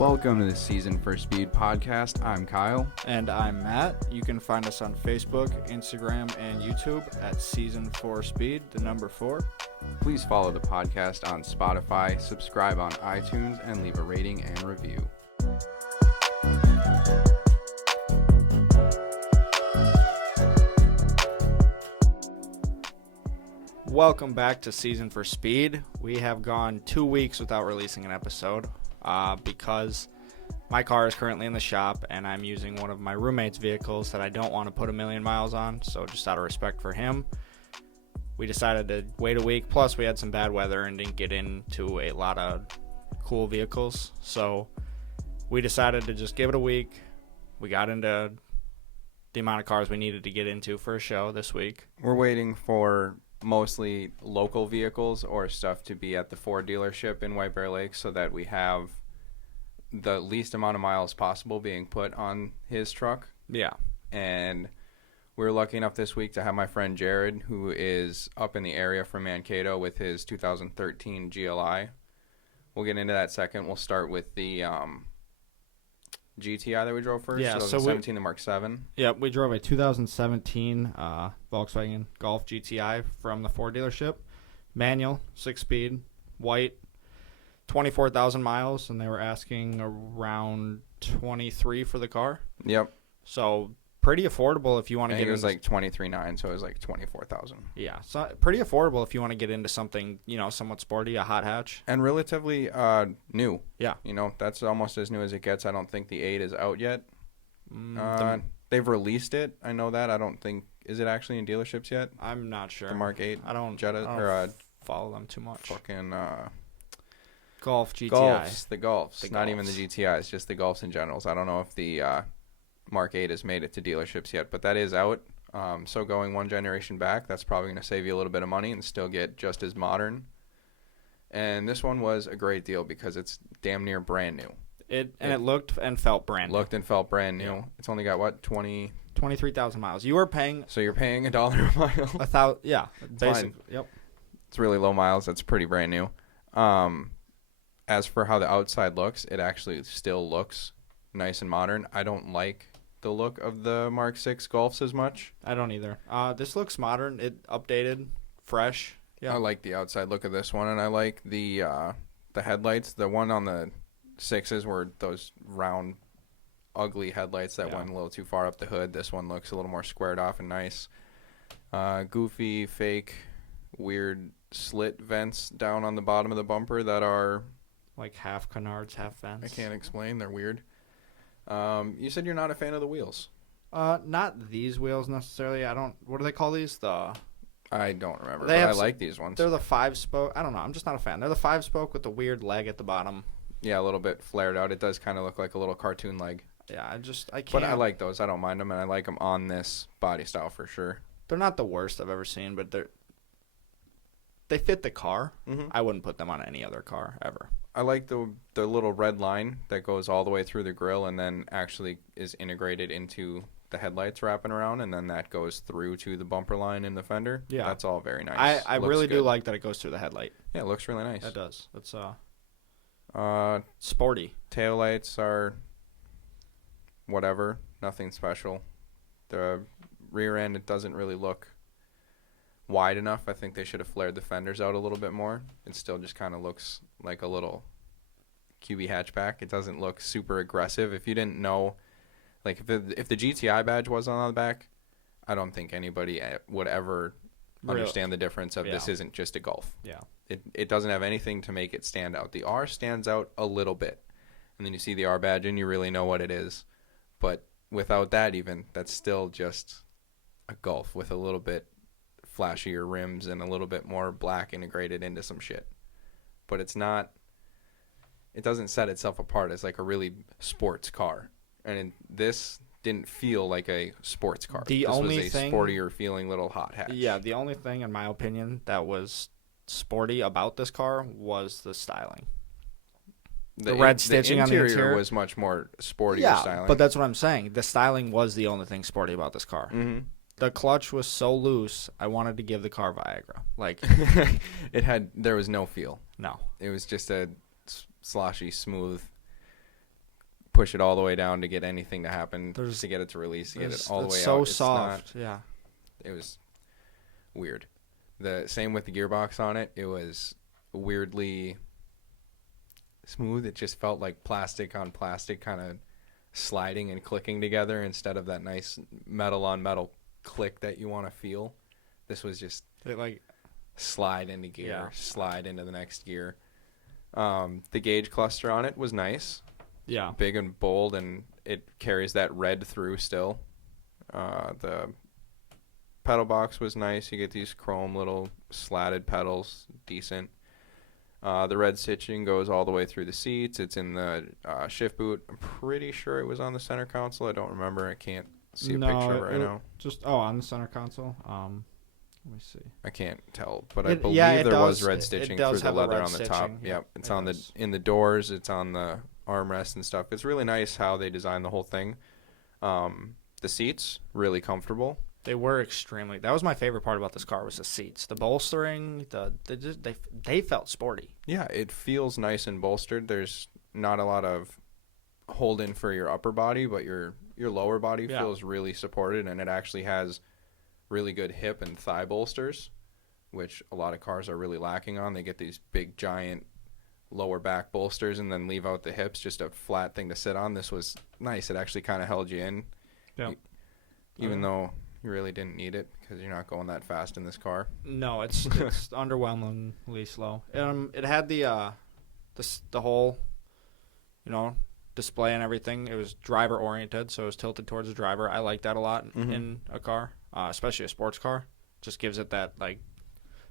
Welcome to the Season for Speed podcast. I'm Kyle. And I'm Matt. You can find us on Facebook, Instagram, and YouTube at Season 4 Speed, the number 4. Please follow the podcast on Spotify, subscribe on iTunes, and leave a rating and review. Welcome back to Season for Speed. We have gone 2 weeks without releasing an episode because my car is currently in the shop and I'm using one of my roommate's vehicles that I don't want to put a million miles on. So just out of respect for him, we decided to wait a week. Plus we had some bad weather and didn't get into a lot of cool vehicles. So we decided to just give it a week. We got into the amount of cars we needed to get into for a show this week. We're waiting for mostly local vehicles or stuff to be at the Ford dealership in White Bear Lake so that we have the least amount of miles possible being put on his truck. Yeah. And we were lucky enough this week to have my friend Jared, who is up in the area from Mankato with his 2013 GLI. We'll get into that second. We'll start with the GTI that we drove first. Yeah, so 2017, the Mark 7. Yeah, we drove a 2017 Volkswagen Golf GTI from the Ford dealership. Manual, 6-speed, white, 24,000 miles, and they were asking around 23 for the car. Yep. So pretty affordable if you want to get into... it was like 23.9, so it was like 24,000. Yeah, so pretty affordable if you want to get into something, somewhat sporty, a hot hatch. And relatively new. Yeah. That's almost as new as it gets. I don't think the 8 is out yet. They've released it. I know that. I don't think... Is it actually in dealerships yet? I'm not sure. The Mark 8? I don't follow them too much. Fucking... Golf GTI. The Golfs. Not even the GTIs, just the Golfs in general. I don't know if the Mark 8 has made it to dealerships yet, but that is out. So going one generation back, that's probably going to save you a little bit of money and still get just as modern. And this one was a great deal because it's damn near brand new. It looked and felt brand new. Looked and felt brand new. Yeah. It's only got, 23,000 miles. You were paying... So you're paying $1 a mile? Yeah, basically. Yep. It's really low miles. That's pretty brand new. As for how the outside looks, it actually still looks nice and modern. I don't like the look of the Mark 6 Golfs as much. I don't either. This looks modern. It updated, fresh. Yeah. I like the outside look of this one, and I like the headlights. The one on the 6s were those round, ugly headlights that went a little too far up the hood. This one looks a little more squared off and nice. Goofy, fake, weird slit vents down on the bottom of the bumper that are... like half canards, half vents. I can't explain. They're weird. You said you're not a fan of the wheels. Not these wheels necessarily. What do they call these? I don't remember, but I like these ones. They're the 5-spoke. I don't know. I'm just not a fan. They're the 5-spoke with the weird leg at the bottom. Yeah, a little bit flared out. It does kind of look like a little cartoon leg. Yeah, I can't. But I like those. I don't mind them, and I like them on this body style for sure. They're not the worst I've ever seen, but they fit the car. Mm-hmm. I wouldn't put them on any other car ever. I like the little red line that goes all the way through the grill and then actually is integrated into the headlights wrapping around, and then that goes through to the bumper line in the fender. Yeah. That's all very nice. I really do like that it goes through the headlight. Yeah, it looks really nice. It does. It's sporty. Taillights are whatever, nothing special. The rear end, it doesn't really look wide enough. I think they should have flared the fenders out a little bit more. It still just kind of looks like a little QB hatchback. It doesn't look super aggressive. If you didn't know, like if the GTI badge wasn't on the back, I don't think anybody would ever understand the difference of this isn't just a Golf. Yeah. It doesn't have anything to make it stand out. The R stands out a little bit. And then you see the R badge and you really know what it is. But without that even, that's still just a Golf with a little bit flashier rims and a little bit more black integrated into some shit. But it doesn't set itself apart as like a really sports car. And this didn't feel like a sports car. This was a sportier feeling little hot hatch. Yeah, the only thing in my opinion that was sporty about this car was the styling. The red stitching on the interior was much more sporty styling. But that's what I'm saying. The styling was the only thing sporty about this car. Mm-hmm. The clutch was so loose, I wanted to give the car Viagra. Like, there was no feel. No. It was just a sloshy, smooth push it all the way down to get anything to happen, to get it to release, to get it all the way it's out. so It's soft. not, it was weird. The same with the gearbox on it. It was weirdly smooth. It just felt like plastic on plastic, kind of sliding and clicking together instead of that nice metal on metal click that you want to feel. This was just slide into gear, slide into the next gear. The gauge cluster on it was nice. Yeah. Big and bold, and it carries that red through still. The pedal box was nice. You get these chrome little slatted pedals, decent. The red stitching goes all the way through the seats. It's in the shift boot. I'm pretty sure it was on the center console. I don't remember. I can't see a picture of it right now. On the center console. Let me see. I can't tell, but I believe there was red stitching through the leather on the top. Yep, it's on in the doors. It's on the armrest and stuff. It's really nice how they designed the whole thing. The seats really comfortable. They were extremely. That was my favorite part about this car was the seats, the bolstering. They felt sporty. Yeah, it feels nice and bolstered. There's not a lot of hold in for your upper body, but your lower body feels really supported, and it actually has really good hip and thigh bolsters, which a lot of cars are really lacking on. They get these big giant lower back bolsters and then leave out the hips, just a flat thing to sit on. This was nice. It actually kind of held you in, even though you really didn't need it because you're not going that fast in this car. No, it's underwhelmingly slow. It had the whole, display and everything. It was driver oriented, so it was tilted towards the driver. I like that a lot in a car, especially a sports car. Just gives it that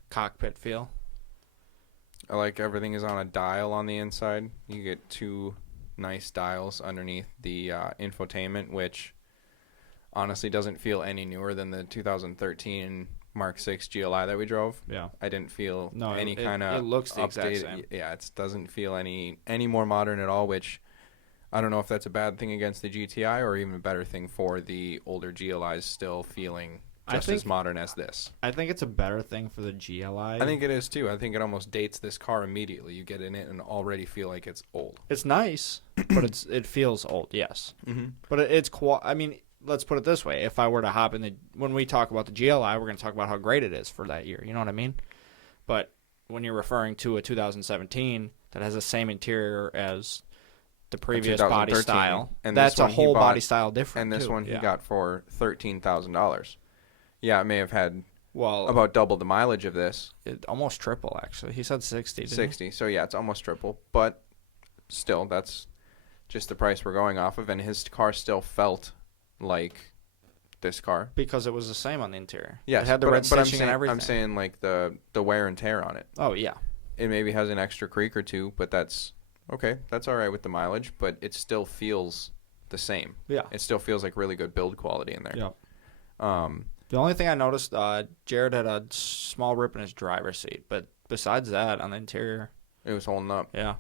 cockpit feel. I like everything is on a dial on the inside. You get two nice dials underneath the infotainment, which honestly doesn't feel any newer than the 2013 Mark 6 GLI that we drove. Yeah. I didn't feel any it, kind of it looks the updated. exact same. Yeah, it doesn't feel any more modern at all, which I don't know if that's a bad thing against the GTI or even a better thing for the older GLIs still feeling just as modern as this. I think it's a better thing for the GLI. I think it is too. I think it almost dates this car immediately. You get in it and already feel like it's old. It's nice, but it feels old, yes. Mm-hmm. But it's I mean, let's put it this way. If I were to hop in when we talk about the GLI, we're going to talk about how great it is for that year. You know what I mean? But when you're referring to a 2017 that has the same interior as the previous body style, and that's a whole body style different. And this one he got for $13,000. Yeah, it may have had about double the mileage of this. Almost triple, actually. He said 60. 60. So yeah, it's almost triple, but still, that's just the price we're going off of, and his car still felt like this car because it was the same on the interior. Yes, it had the red stitching and everything. I'm saying like the wear and tear on it. Oh yeah, it maybe has an extra creak or two, but that's okay. That's all right with the mileage, but it still feels the same. Yeah, it still feels like really good build quality in there. Yeah. The only thing I noticed, Jared had a small rip in his driver's seat, but besides that, on the interior, it was holding up. Yeah.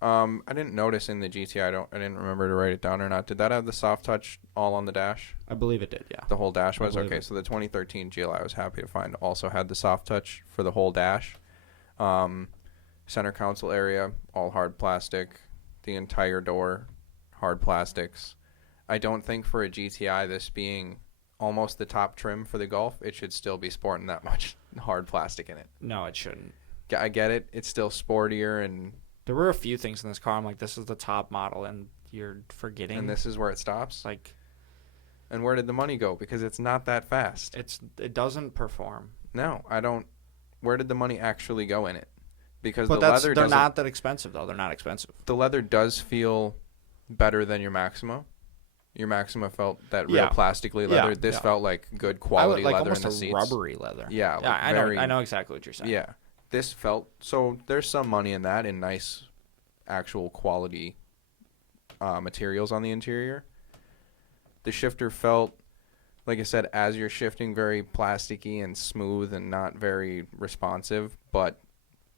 I didn't notice in the GTI. I didn't remember to write it down or not. Did that have the soft touch all on the dash? I believe it did. Yeah. The whole dash was okay. So the 2013 GLI I was happy to find also had the soft touch for the whole dash. Center console area all hard plastic. The entire door hard plastics. I don't think for a GTI, this being almost the top trim for the Golf, it should still be sporting that much hard plastic in it. No, it shouldn't. I get it. It's still sportier, and there were a few things in this car. I'm like, this is the top model, and you're forgetting. And this is where it stops? Like, and where did the money go? Because it's not that fast. It doesn't perform. No, I don't. Where did the money actually go in it? Because but the leather they're not that expensive, though. They're not expensive. The leather does feel better than your Maxima. Your Maxima felt that real plastically leather. Yeah, this felt like good quality leather almost in the seats. Rubbery leather. Yeah, I know exactly what you're saying. Yeah, this felt so. There's some money in that, in nice, actual quality materials on the interior. The shifter felt, like I said, as you're shifting, very plasticky and smooth and not very responsive. But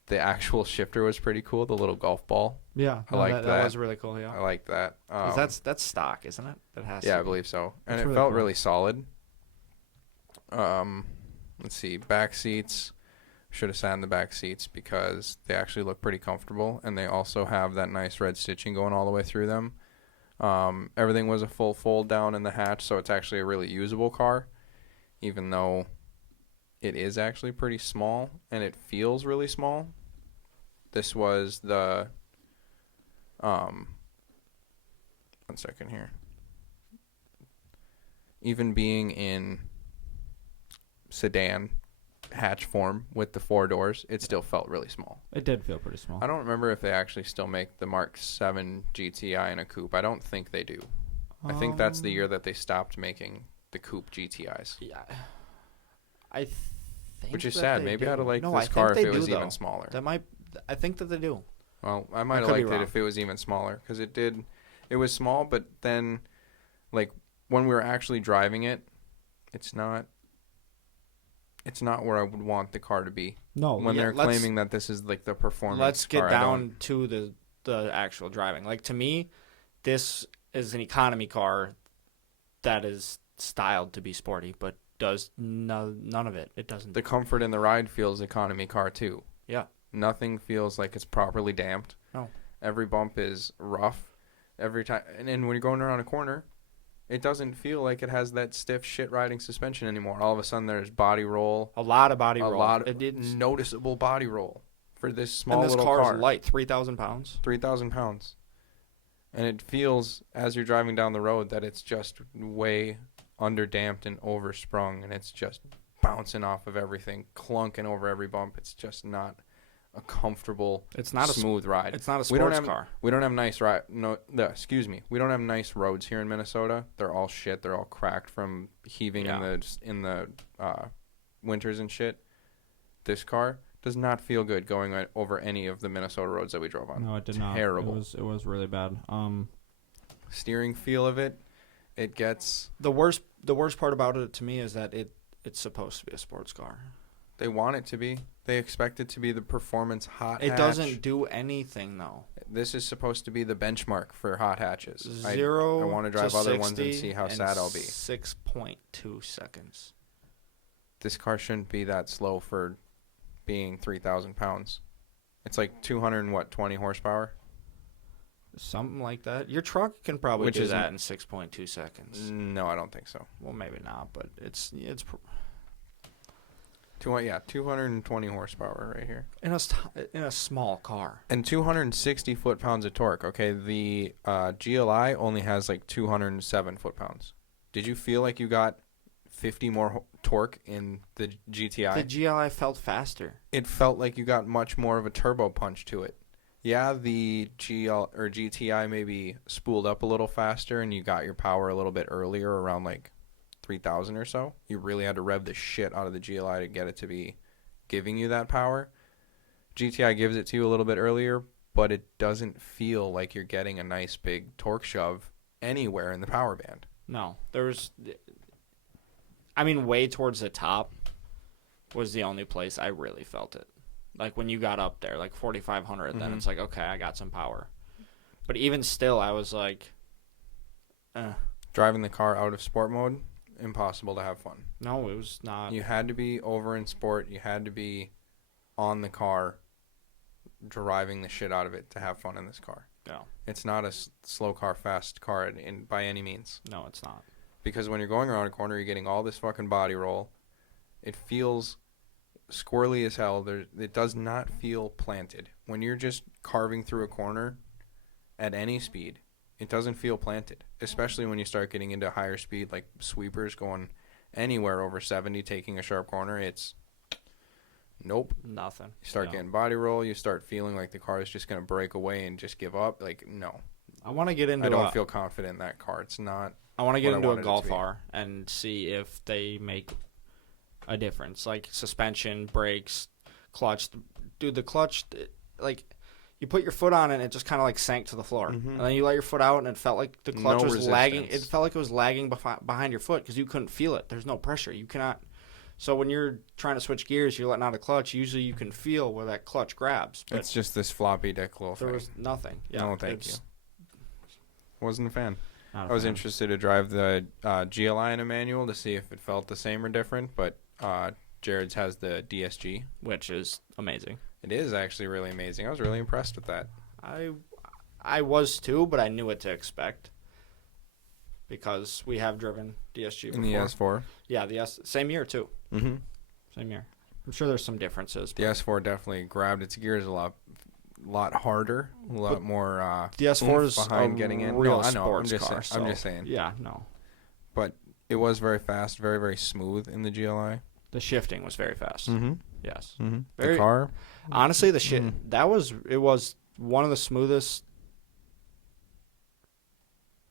the actual shifter was pretty cool. The little golf ball. Yeah, I like that. That was really cool. Yeah, I like that. That's stock, isn't it? That has. Yeah, I believe so. And it felt really solid. Let's see, back seats. Should have sat in the back seats because they actually look pretty comfortable, and they also have that nice red stitching going all the way through them. Everything was a full fold down in the hatch, so it's actually a really usable car, even though it is actually pretty small and it feels really small. This was the 1 second here. Even being in sedan hatch form with the 4 doors, it still felt really small. It did feel pretty small. I don't remember if they actually still make the MK7 GTI in a coupe. I don't think they do. I think that's the year that they stopped making the coupe GTIs. Yeah. I think Which is that sad. they Maybe do. I'd have liked No, this I car think if they it do, was though. even smaller. I think that they do. Well, I might have could be liked it wrong. if it was even smaller, because it was small, but then, like, when we were actually driving it, it's not where I would want the car to be. No, When they're claiming that this is like the performance let's get car, down to the actual driving. Like, to me, this is an economy car that is styled to be sporty, but does none of it. It doesn't. the comfort in the ride feels economy car too. Yeah. Nothing feels like it's properly damped. No. Every bump is rough every time, and then when you're going around a corner, it doesn't feel like it has that stiff shit riding suspension anymore. All of a sudden, there's body roll. A lot of body roll. A lot of it's noticeable body roll for this small and this little car car. is light, 3,000 pounds. 3,000 pounds. And it feels, as you're driving down the road, that it's just way underdamped and oversprung, and it's just bouncing off of everything, clunking over every bump. It's just not a comfortable, It's not smooth ride. It's not a We don't sports have car. we don't have nice ride. No, excuse me. We don't have nice roads here in Minnesota. They're all shit. They're all cracked from heaving in the winters and shit. This car does not feel good going over any of the Minnesota roads that we drove on. No, it did not. Terrible. It was really bad. Steering feel of it, it gets. The worst part about it to me is that it's supposed to be a sports car. They want it to be. They expect it to be the performance hot hatch. It doesn't do anything though. This is supposed to be the benchmark for hot hatches. 0 I want to drive other ones and see how sad I'll be. 6.2 seconds. This car shouldn't be that slow for being 3,000 pounds. It's like 220 horsepower. Something like that. Your truck can probably Which do isn't- that in 6.2 seconds. No, I don't think so. Well, maybe not, but it's 220 horsepower right here. in a small car. And 260 foot-pounds of torque. Okay, the GLI only has like 207 foot-pounds. Did you feel like you got 50 more torque in the GTI? The GLI felt faster. It felt like you got much more of a turbo punch to it. Yeah, the GTI maybe spooled up a little faster, and you got your power a little bit earlier, around like 3,000 or so. You really had to rev the shit out of the GLI to get it to be giving you that power. GTI gives it to you a little bit earlier, but it doesn't feel like you're getting a nice big torque shove anywhere in the power band. No, way towards the top was the only place I really felt it. Like when you got up there, like 4,500, then it's like, okay, I got some power. But even still, I was like, Driving the car out of sport mode, impossible to have fun. no, it was not. You had to be over in sport. You had to be on the car, driving the shit out of it to have fun in this car. No, It's not a slow car, fast car by any means. no, it's not. Because when you're going around a corner, you're getting all this fucking body roll. It feels squirrely as hell. It does not feel planted. When you're just carving through a corner at any speed, it doesn't feel planted. Especially when you start getting into higher speed, like sweepers going anywhere over 70, taking a sharp corner. It's nope. Nothing. You start getting body roll. You start feeling like the car is just going to break away and just give up. Like, no. I want to get into I don't feel confident in that car. It's not. I want to get what I into a wanted it to Golf be. R and see if they make a difference, like suspension, brakes, clutch. Dude, the clutch, like you put your foot on it and it just kind of like sank to the floor, and then you let your foot out and it felt like the clutch No was lagging. It resistance. felt like it was lagging behind your foot because you couldn't feel it. There's no pressure. You cannot. So when you're trying to switch gears, you're letting out a clutch. Usually you can feel where that clutch grabs. But It's just this floppy dick little there thing. was nothing. Yeah, No, thank you. Wasn't a fan. Not a I was fan. interested to drive the GLI in a manual to see if it felt the same or different, but Jared's has the DSG. Which is amazing. It is actually really amazing. I was really impressed with that. I was too, but I knew what to expect. because we have driven DSG before. In the S4. Yeah, the same year too. Mm-hmm. Same year. I'm sure there's some differences. The S4 definitely grabbed its gears a lot harder, a lot more. The S4 is behind a getting in. real No, I know. sports car. I'm just saying. Yeah, no. But it was very fast, very very smooth in the GLI. The shifting was very fast. Mm-hmm. Yes. Mm-hmm. Very, the car. Honestly, it was one of the smoothest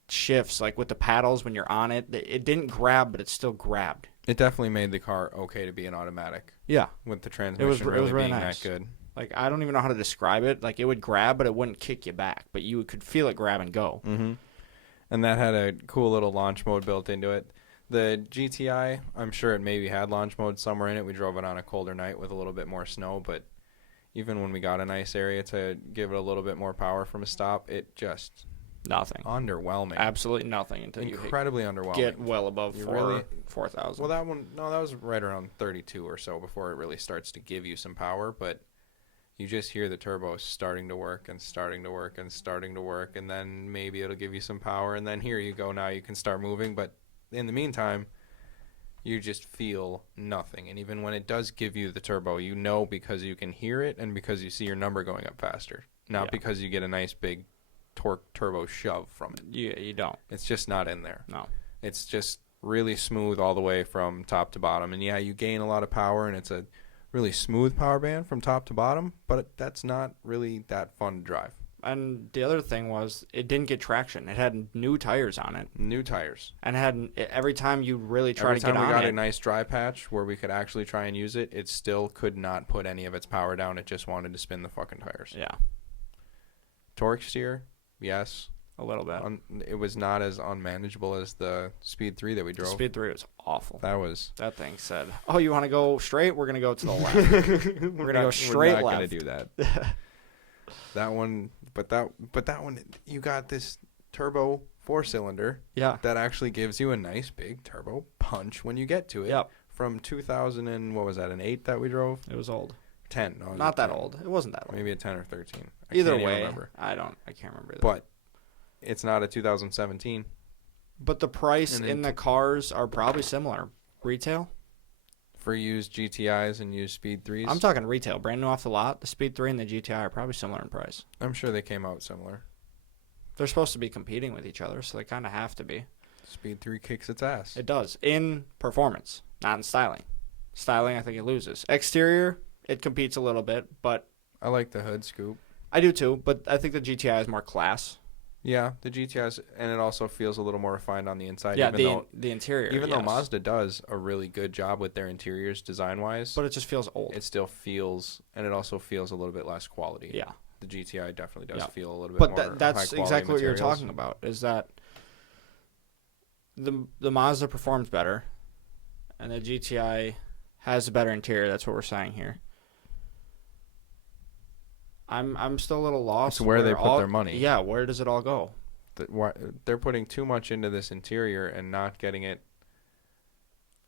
shifts, like with the paddles when you're on it. It didn't grab, but it still grabbed. It definitely made the car okay to be an automatic. Yeah. With the transmission it was really being nice. that good. Like, I don't even know how to describe it. Like, it would grab, but it wouldn't kick you back. But you could feel it grab and go. Mm-hmm. And that had a cool little launch mode built into it. The GTI, I'm sure it maybe had launch mode somewhere in it. We drove it on a colder night with a little bit more snow, but even when we got a nice area to give it a little bit more power from a stop, it just Nothing. Underwhelming. Absolutely nothing until incredibly underwhelming. Get well above really 4,000. Well, that was right around 32 or so before it really starts to give you some power, but you just hear the turbo starting to work and starting to work and starting to work, and then maybe it'll give you some power, and then here you go, now you can start moving, but in the meantime, you just feel nothing. And even when it does give you the turbo, you know because you can hear it and because you see your number going up faster, not because you get a nice big torque turbo shove from it. Yeah, you don't. It's just not in there. No. It's just really smooth all the way from top to bottom. And yeah, you gain a lot of power, and it's a really smooth power band from top to bottom, but that's not really that fun to drive. And the other thing was, it didn't get traction. It had new tires on it. New tires. And every time you really try to get on it. Every time we got a nice dry patch where we could actually try and use it, it still could not put any of its power down. It just wanted to spin the fucking tires. Yeah. Torque steer, yes. A little bit. It was not as unmanageable as the Speed 3 that we drove. The Speed 3 was awful. That thing said, oh, you want to go straight? We're going to go to the left. We're going to go straight left. We're not going to do that. That one, but that one, you got this turbo 4-cylinder. Yeah. That actually gives you a nice big turbo punch when you get to it. Yep. From 2000 and what was that, an 8 that we drove? It was old. 10. No, not that old. It wasn't that old. Maybe a 10 or 13. Either way, I can't remember. But it's not a 2017. But the price in the cars are probably similar. Retail? For used GTIs and used Speed 3s? I'm talking retail. Brand new off the lot. The Speed 3 and the GTI are probably similar in price. I'm sure they came out similar. They're supposed to be competing with each other, so they kind of have to be. Speed 3 kicks its ass. It does. In performance, not in styling. Styling, I think it loses. Exterior, it competes a little bit, but... I like the hood scoop. I do too, but I think the GTI is more class. Yeah, the GTIs, and it also feels a little more refined on the inside. Yeah, the interior. Even though Mazda does a really good job with their interiors design-wise. But it just feels old. It still feels, and it also feels a little bit less quality. Yeah. The GTI definitely does feel a little bit more But that's exactly what you're talking about, is that the Mazda performs better, and the GTI has a better interior. That's what we're saying here. I'm still a little lost. It's where they put their money. Yeah, where does it all go? They're putting too much into this interior and not getting it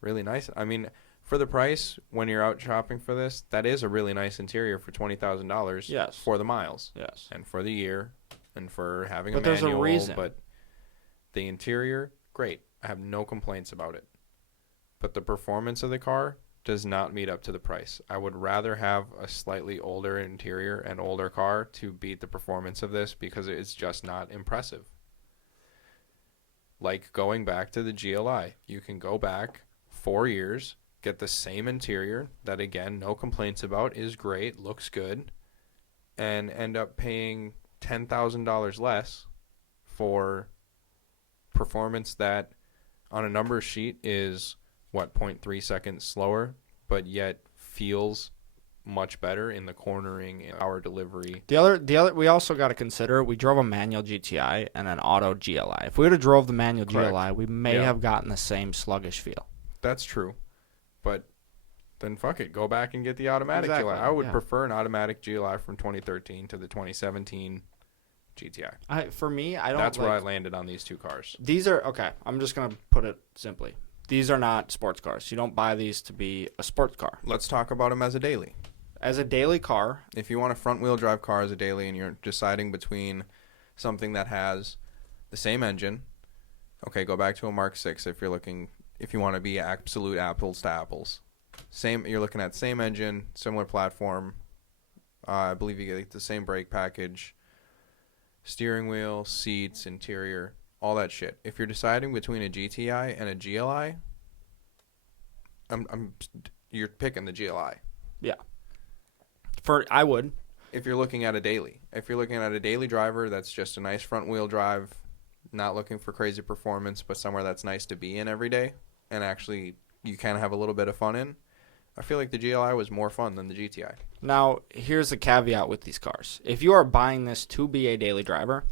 really nice. I mean, for the price, when you're out shopping for this, that is a really nice interior for $20,000. Yes. For the miles. Yes. And for the year, and for having a manual. But there's a reason. But the interior, great. I have no complaints about it. But the performance of the car does not meet up to the price. I would rather have a slightly older interior and older car to beat the performance of this because it's just not impressive. Like going back to the GLI. You can go back 4 years, get the same interior that, again, no complaints about, is great, looks good, and end up paying $10,000 less for performance that on a number sheet is 0.3 seconds slower, but yet feels much better in the cornering and power delivery. The other we also got to consider, we drove a manual GTI and an auto GLI. If we would have drove the manual GLI, we may have gotten the same sluggish feel. That's true. But then fuck it, go back and get the automatic GLI. I would prefer an automatic GLI from 2013 to the 2017 GTI. For me, I don't. That's where I landed on these two cars. These are okay. I'm just gonna put it simply. These are not sports cars. You don't buy these to be a sports car. Let's talk about them as a daily. As a daily car. If you want a front-wheel drive car as a daily and you're deciding between something that has the same engine, Okay, go back to a Mark 6 if you want to be absolute apples to apples. You're looking at same engine, similar platform. I believe you get the same brake package, steering wheel, seats, interior, all that shit. If you're deciding between a GTI and a GLI, you're picking the GLI. Yeah. I would. If you're looking at a daily driver that's just a nice front wheel drive, not looking for crazy performance, but somewhere that's nice to be in every day, and actually you kind of have a little bit of fun in, I feel like the GLI was more fun than the GTI. Now, here's the caveat with these cars. If you are buying this to be a daily driver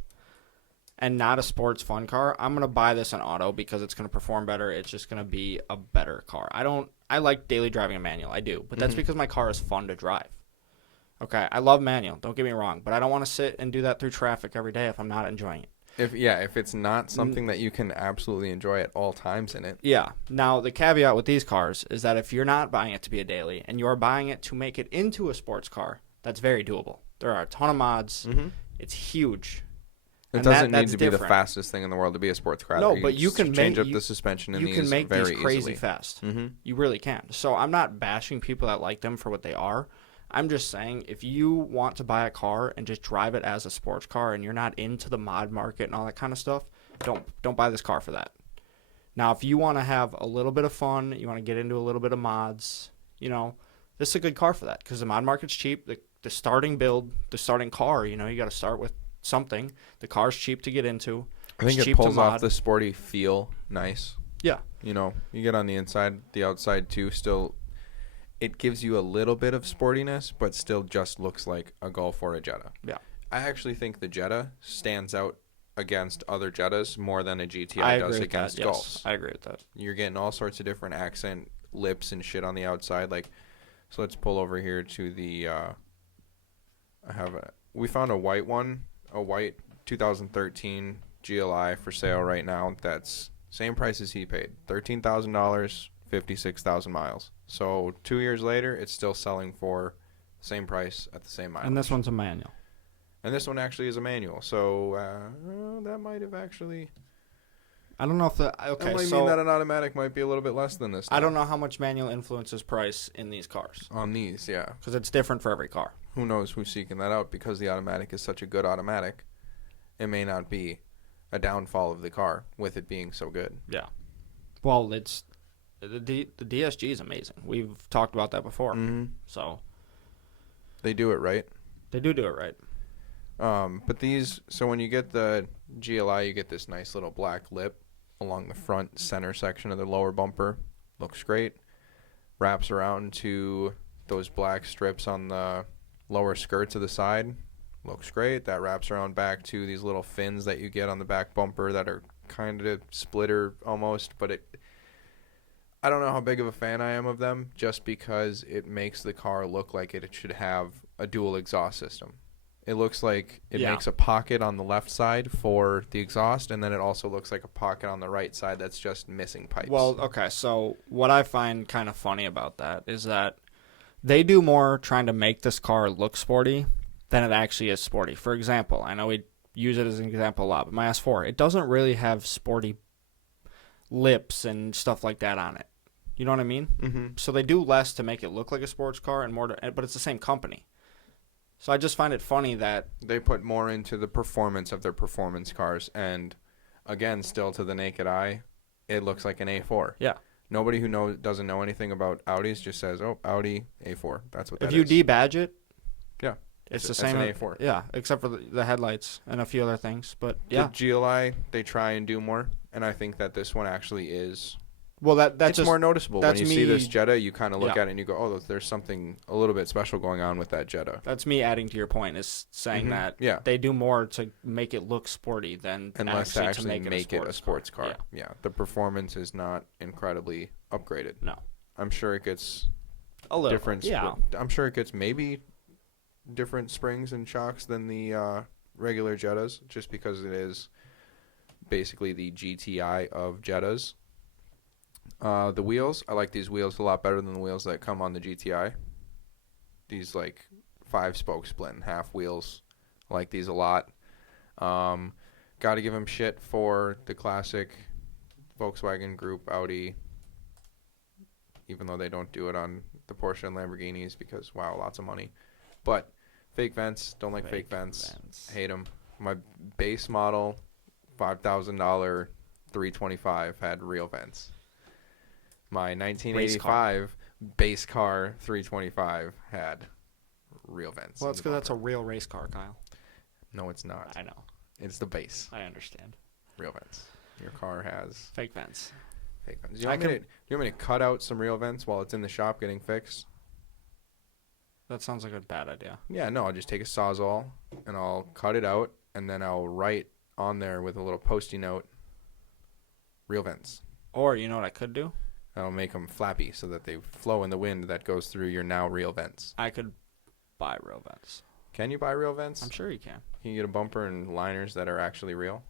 and not a sports fun car, I'm going to buy this in auto because it's going to perform better. It's just going to be a better car. I like daily driving a manual. I do. But that's because my car is fun to drive. Okay, I love manual. Don't get me wrong. But I don't want to sit and do that through traffic every day if I'm not enjoying it. If it's not something that you can absolutely enjoy at all times in it. Yeah. Now, the caveat with these cars is that if you're not buying it to be a daily and you're buying it to make it into a sports car, that's very doable. There are a ton of mods. Mm-hmm. It's huge. It doesn't need to be the fastest thing in the world to be a sports car. No, but you can change up the suspension in these very easily. You can make these crazy fast. Mm-hmm. You really can. So I'm not bashing people that like them for what they are. I'm just saying if you want to buy a car and just drive it as a sports car and you're not into the mod market and all that kind of stuff, don't buy this car for that. Now, if you want to have a little bit of fun, you want to get into a little bit of mods, this is a good car for that because the mod market's cheap. The starting car, you got to start with something. The car's cheap to get into. I think it pulls off the sporty feel nice. Yeah. You get on the inside, the outside too, still it gives you a little bit of sportiness, but still just looks like a Golf or a Jetta. Yeah. I actually think the Jetta stands out against other Jettas more than a GTI does against Golfs. I agree with that. You're getting all sorts of different accent lips and shit on the outside. So let's pull over here to the, we found a white 2013 GLI for sale right now. That's same price as he paid, $13,000, 56,000 miles. So 2 years later, it's still selling for the same price at the same mileage. And this one's a manual. And this one actually is a manual. So that might have actually... I don't know if that mean that an automatic might be a little bit less than this now. I don't know how much manual influences price in these cars. On these, yeah. Because it's different for every car. Who knows who's seeking that out because the automatic is such a good automatic. It may not be a downfall of the car with it being so good. Yeah. Well, it's... The DSG is amazing. We've talked about that before. Mm-hmm. So they do it right. They do it right. But so when you get the GLI, you get this nice little black lip along the front center section of the lower bumper. Looks great. Wraps around to those black strips on the lower skirts of the side. Looks great. That wraps around back to these little fins that you get on the back bumper that are kind of splitter almost, but I don't know how big of a fan I am of them just because it makes the car look like it should have a dual exhaust system. It looks like it makes a pocket on the left side for the exhaust, and then it also looks like a pocket on the right side that's just missing pipes. Well, okay, so what I find kind of funny about that is that they do more trying to make this car look sporty than it actually is sporty. For example, I know we use it as an example a lot, but my S4, it doesn't really have sporty lips and stuff like that on it. You know what I mean? Mm-hmm. So they do less to make it look like a sports car and more but it's the same company. So I just find it funny that they put more into the performance of their performance cars, and again, still to the naked eye, it looks like an A4. Yeah. Nobody who doesn't know anything about Audis just says, "Oh, Audi A4." That's what that is. If you debadge it, yeah, it's the same. It's an A4. Yeah, except for the headlights and a few other things. But yeah, the GLI they try and do more, and I think that this one actually is. Well, that's it's just more noticeable when you see this Jetta. You kind of look Yeah. at it and you go, "Oh, there's something a little bit special going on with that Jetta." That's me adding to your point, is saying that they do more to make it look sporty than actually to make it a sports car. Yeah, the performance is not incredibly upgraded. No, I'm sure it gets a little different. Yeah, I'm sure it gets maybe different springs and shocks than the regular Jettas, just because it is basically the GTI of Jettas. The wheels, I like these wheels a lot better than the wheels that come on the GTI. These 5-spoke split and half wheels, I like these a lot. Got to give them shit for the classic Volkswagen Group, Audi, even though they don't do it on the Porsche and Lamborghinis because, wow, lots of money. But fake vents, don't like fake vents. Hate them. My base model, $5,000 325 had real vents. My 1985 base car 325 had real vents. Well, it's because that's a real race car, Kyle. No, it's not. I know. It's the base. I understand. Real vents. Your car has fake vents. fake vents. You want me to cut out some real vents while it's in the shop getting fixed? That sounds like a bad idea. Yeah, no, I'll just take a Sawzall and I'll cut it out and then I'll write on there with a little post-it note, real vents. Or you know what I could do? I'll make them flappy so that they flow in the wind that goes through your now real vents. I could buy real vents. Can you buy real vents? I'm sure you can. Can you get a bumper and liners that are actually real?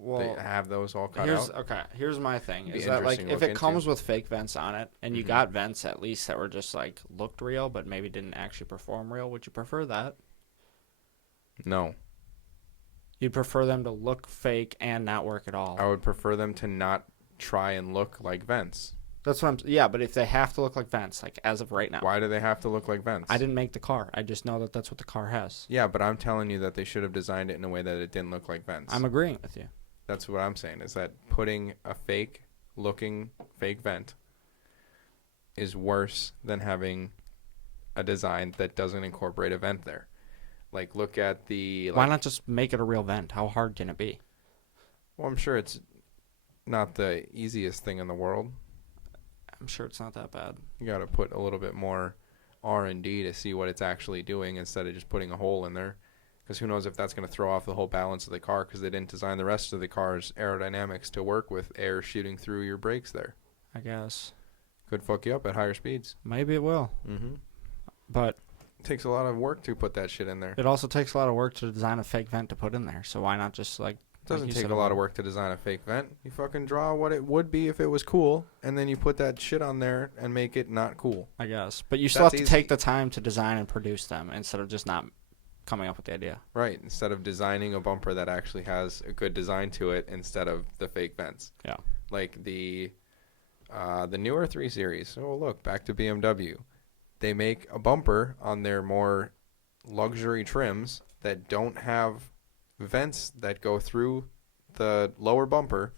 Well, They have those all cut out? Okay, here's my thing. Be Is that like interesting to if look it comes into. with fake vents on it and you got vents at least that were just like looked real but maybe didn't actually perform real, would you prefer that? No. You'd prefer them to look fake and not work at all. I would prefer them to not try and look like vents. That's what yeah, but if they have to look like vents, like as of right now. Why do they have to look like vents? I didn't make the car. I just know that that's what the car has. Yeah, but I'm telling you that they should have designed it in a way that it didn't look like vents. I'm agreeing with you. That's what I'm saying, is that putting a fake-looking fake vent is worse than having a design that doesn't incorporate a vent there. Like, look at the... Why not just make it a real vent? How hard can it be? Well, I'm sure it's not the easiest thing in the world. I'm sure it's not that bad. You got to put a little bit more R&D to see what it's actually doing instead of just putting a hole in there. Because who knows if that's going to throw off the whole balance of the car because they didn't design the rest of the car's aerodynamics to work with air shooting through your brakes there. I guess. Could fuck you up at higher speeds. Maybe it will. Mm-hmm. But It takes a lot of work to put that shit in there. it also takes a lot of work to design a fake vent to put in there. So why not just like... It doesn't take a lot of work to design a fake vent. You fucking draw what it would be if it was cool, and then you put that shit on there and make it not cool. I guess. But you still have That's to easy. take the time to design and produce them instead of just not coming up with the idea. Right, instead of designing a bumper that actually has a good design to it instead of the fake vents. Yeah. Like the newer 3 Series. Oh, look, back to BMW. They make a bumper on their more luxury trims that don't have vents that go through the lower bumper.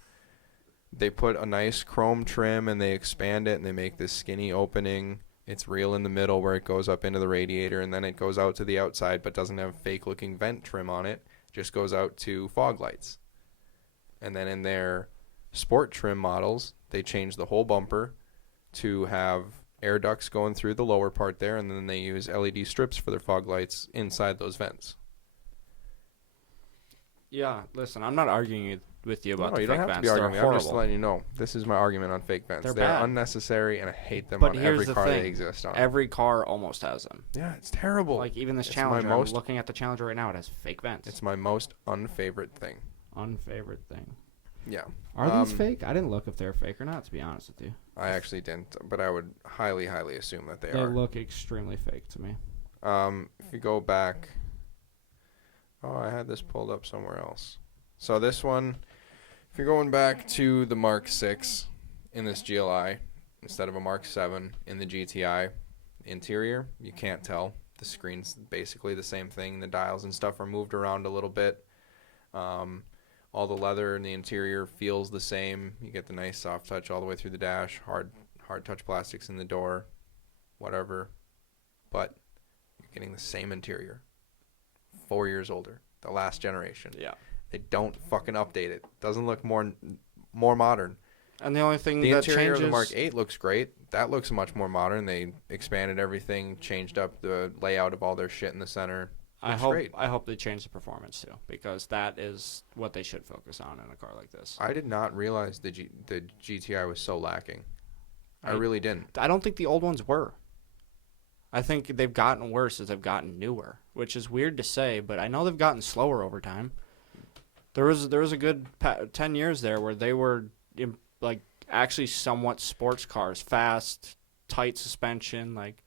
They put a nice chrome trim and they expand it and they make this skinny opening. It's real in the middle where it goes up into the radiator and then it goes out to the outside but doesn't have fake looking vent trim on it. Just goes out to fog lights. And then in their sport trim models, they change the whole bumper to have air ducts going through the lower part there, and then they use LED strips for their fog lights inside those vents. Yeah, listen, I'm not arguing with you about No, the you fake don't have vents. to be They're arguing. I'm just horrible. letting you know. This is my argument on fake vents. They're They're bad. unnecessary, and I hate them But on here's every the car thing. they exist on. Every car almost has them. Yeah, it's terrible. Like even this It's Challenger, my most- I'm looking at the Challenger right now, it has fake vents. It's my most unfavorite thing. Unfavorite thing. Yeah. Are these fake? I didn't look if they're fake or not, to be honest with you. I actually didn't, but I would highly, highly assume that they They are. look extremely fake to me. If you go back, I had this pulled up somewhere else. So this one, if you're going back to the Mark 6 in this GLI instead of a Mark 7 in the GTI interior, you can't tell. The screen's basically the same thing. The dials and stuff are moved around a little bit. All the leather in the interior feels the same. You get the nice soft touch all the way through the dash, hard touch plastics in the door, whatever. But you're getting the same interior. 4 years older, the last generation. Yeah. They don't fucking update it. Doesn't look more modern. And the only thing The that interior changes... of the Mark 8 looks great. That looks much more modern. They expanded everything, changed up the layout of all their shit in the center. I Looks hope great. I hope they change the performance too, because that is what they should focus on in a car like this. I did not realize the GTI was so lacking. I really didn't. I don't think the old ones were. I think they've gotten worse as they've gotten newer, which is weird to say, but I know they've gotten slower over time. There was a good 10 years there where they were like actually somewhat sports cars, fast, tight suspension, like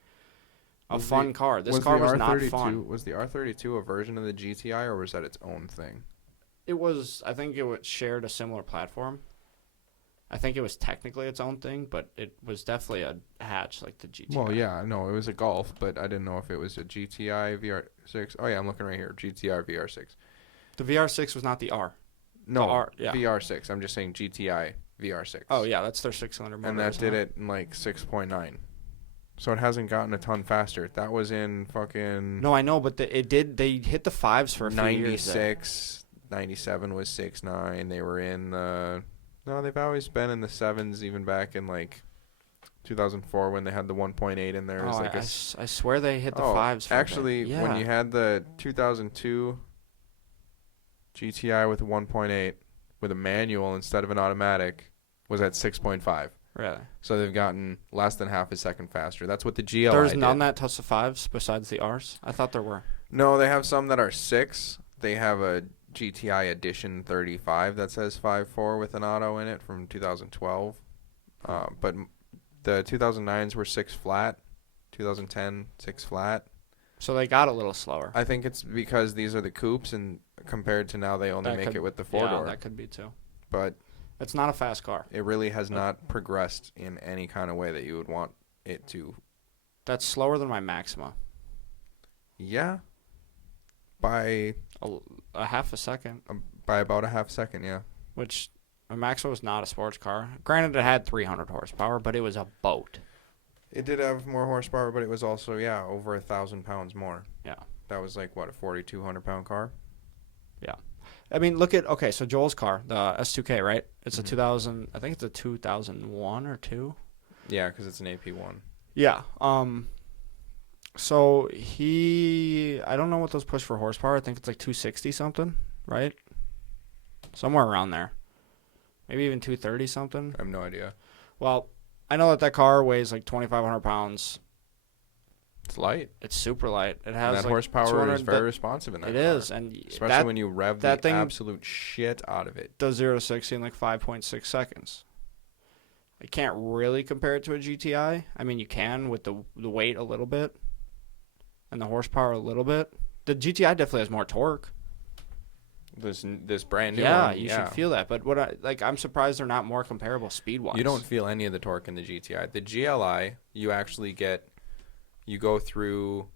a fun car. This car was not fun. Was the R32 a version of the GTI or was that its own thing? It was. I think it shared a similar platform. I think it was technically its own thing, but it was definitely a hatch like the GTI. Well, yeah, no, it was a Golf, but I didn't know if it was a GTI VR6. Oh, yeah, I'm looking right here. GTI VR6. The VR6 was not the R. No, yeah. VR6. I'm just saying GTI VR6. Oh, yeah, that's their 6-cylinder motor. And that did it in like 6.9. So it hasn't gotten a ton faster. That was in fucking... No, I know, but it did. They hit the 5s for a few years there. 96, 97 was 6.9. They were in the... No, they've always been in the 7s, even back in like 2004 when they had the 1.8 in there. Oh, Like I swear they hit the 5s for actually, a bit. when you had the 2002 GTI with a 1.8 with a manual instead of an automatic was at 6.5. Really? So they've gotten less than half a second faster. That's what the GLI There's did. none that touch the 5s besides the Rs? I thought there were. No, they have some that are 6. They have a GTI Edition 35 that says 5.4 with an auto in it from 2012. But the 2009s were 6 flat, 2010 6 flat. So they got a little slower. I think it's because these are the coupes, and compared to now they only make it with the 4-door. Yeah, that could be too. But it's not a fast car. it really has not progressed in any kind of way that you would want it to. That's slower than my Maxima. Yeah. By A half a second. by about a half second, yeah. Which a Maxima was not a sports car. Granted, it had 300 horsepower, but it was a boat. It did have more horsepower, but it was also, over 1,000 pounds more. Yeah. That was like, what, a 4,200 pound car? Yeah. I mean, look at, okay, so Joel's car, the S2K, right? It's a 2000, I think it's a 2001 or 2. Yeah, because it's an AP1. Yeah. So I don't know what those push for horsepower. I think it's like 260 something, right? Somewhere around there. Maybe even 230 something. I have no idea. Well, I know that car weighs like 2,500 pounds. It's light. It's super light. It And has that like horsepower is very responsive in that It car. is, and especially when you rev that the thing absolute shit out of it. does 0 to 60 in like 5.6 seconds. I can't really compare it to a GTI. I mean, you can with the weight a little bit and the horsepower a little bit. The GTI definitely has more torque. This brand new Yeah, one. you should feel that. But I'm surprised they're not more comparable speed-wise. You don't feel any of the torque in the GTI. The GLI, you actually get, you go through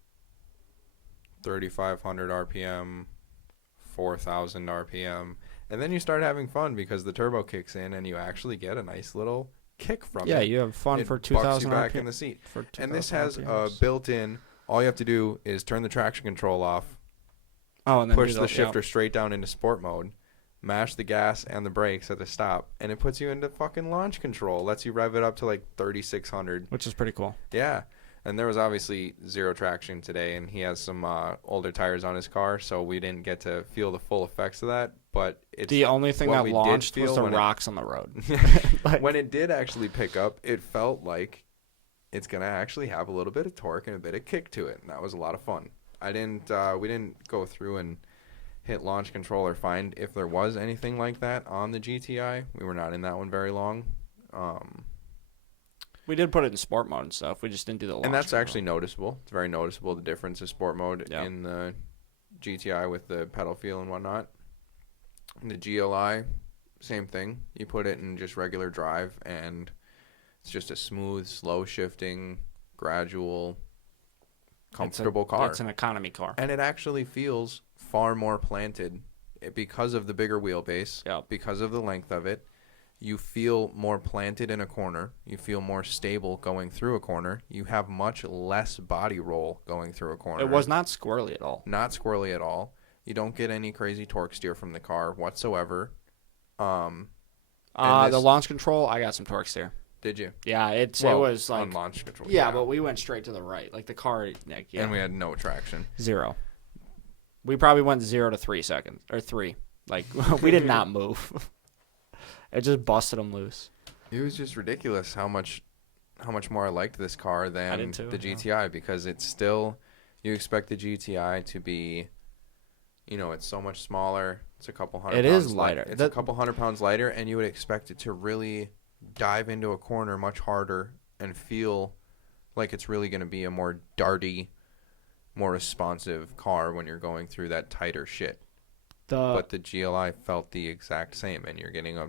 3,500 RPM, 4,000 RPM, and then you start having fun because the turbo kicks in and you actually get a nice little kick from it. Yeah, you have fun for 2,000 bucks you back RPM. in the seat. For And this 2,000 has RPMs. built-in, all you have to do is turn the traction control off, Oh, and then push do the shifter straight down into sport mode, mash the gas and the brakes at the stop, and it puts you into fucking launch control. Lets you rev it up to like 3,600. which is pretty cool. Yeah. And there was obviously zero traction today, and he has some older tires on his car, so we didn't get to feel the full effects of that. But it's The only thing what that we did launched was feel the when it- rocks on the road. when it did actually pick up, it felt like it's gonna actually have a little bit of torque and a bit of kick to it, and that was a lot of fun. We didn't go through and hit launch control or find if there was anything like that on the GTI. We were not in that one very long. We did put it in sport mode and stuff. We just didn't do the launch And that's control. actually noticeable. It's very noticeable, the difference of sport mode in the GTI with the pedal feel and whatnot. And the GLI, same thing. You put it in just regular drive, and it's just a smooth, slow shifting, gradual, comfortable car. It's an economy car. And it actually feels far more planted because of the bigger wheelbase, because of the length of it. You feel more planted in a corner. You feel more stable going through a corner. You have much less body roll going through a corner. It was not squirrely at all. Not squirrely at all. You don't get any crazy torque steer from the car whatsoever. The launch control, I got some torque steer. Did you? Yeah, it was like on launch control. Yeah, but we went straight to the right. Like the car, And we had no traction. 0. We probably went 0 to 3 seconds or 3. Like we did not move. It just busted them loose. It was just ridiculous how much more I liked this car than the GTI, because it's still, you expect the GTI to be, it's so much smaller. It's a couple hundred. It is lighter. It's a couple 100 pounds lighter, and you would expect it to really dive into a corner much harder and feel like it's really going to be a more darty, more responsive car when you're going through that tighter shit. But the GLI felt the exact same, and you're getting a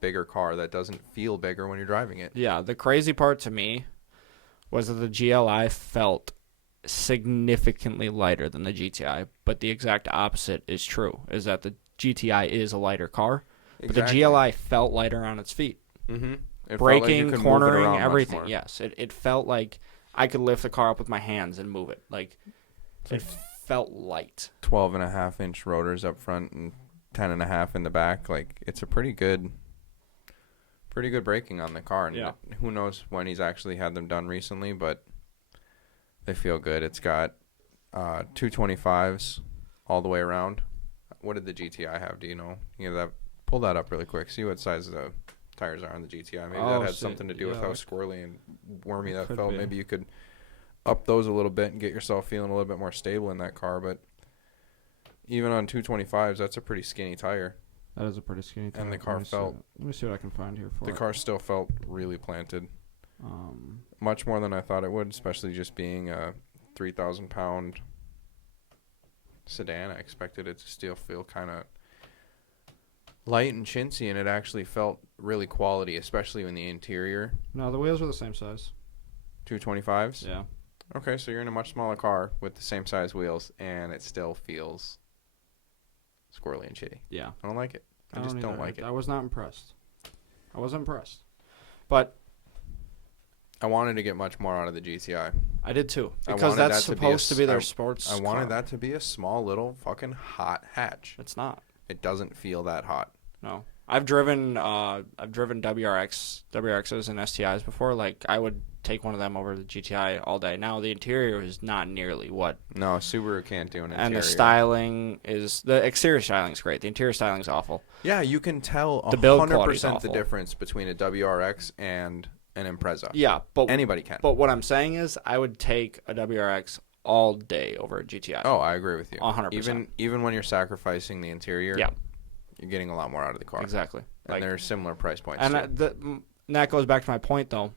bigger car that doesn't feel bigger when you're driving it. Yeah, the crazy part to me was that the GLI felt significantly lighter than the GTI, but the exact opposite is true, is that the GTI is a lighter car, but the GLI felt lighter on its feet. Mm-hmm. Braking, cornering, everything. Yes, it felt like I could lift the car up with my hands and move it. Like, it felt light. 12.5-inch rotors up front and 10.5 in the back. Like, it's a pretty good braking on the car. And who knows when he's actually had them done recently, but they feel good. It's got 225s all the way around. What did the GTI have? Do you know? Pull that up really quick. See what size the tires are on the GTI. Maybe that had something to do with how squirrely and wormy that felt. Maybe you could up those a little bit and get yourself feeling a little bit more stable in that car. But even on 225s, that's a pretty skinny tire. That is a pretty skinny tire. And the car felt... Let me see what I can find here for The car still felt really planted. Much more than I thought it would, especially just being a 3,000-pound sedan. I expected it to still feel kind of light and chintzy, and it actually felt really quality, especially in the interior. No, the wheels are the same size. 225s? Yeah. Okay, so you're in a much smaller car with the same size wheels, and it still feels squirrely and shitty. Yeah. I don't like it. I just don't like it. I was not impressed. I wasn't impressed. But I wanted to get much more out of the GTI. I did too. Because that's supposed to be their sports car. I wanted that to be a small little fucking hot hatch. It's not. It doesn't feel that hot. No. I've driven WRXs and STIs before. Like, I would take one of them over the GTI all day. Now, the interior is not nearly what... No, Subaru can't do an interior. And the styling is... The exterior styling is great. The interior styling is awful. Yeah, you can tell the build 100% the difference between a WRX and an Impreza. Yeah, but... Anybody can. But what I'm saying is, I would take a WRX all day over a GTI. Oh, I agree with you. 100%. Even when you're sacrificing the interior... Yeah. You're getting a lot more out of the car. Exactly. And they're similar price points. And that goes back to my point, though.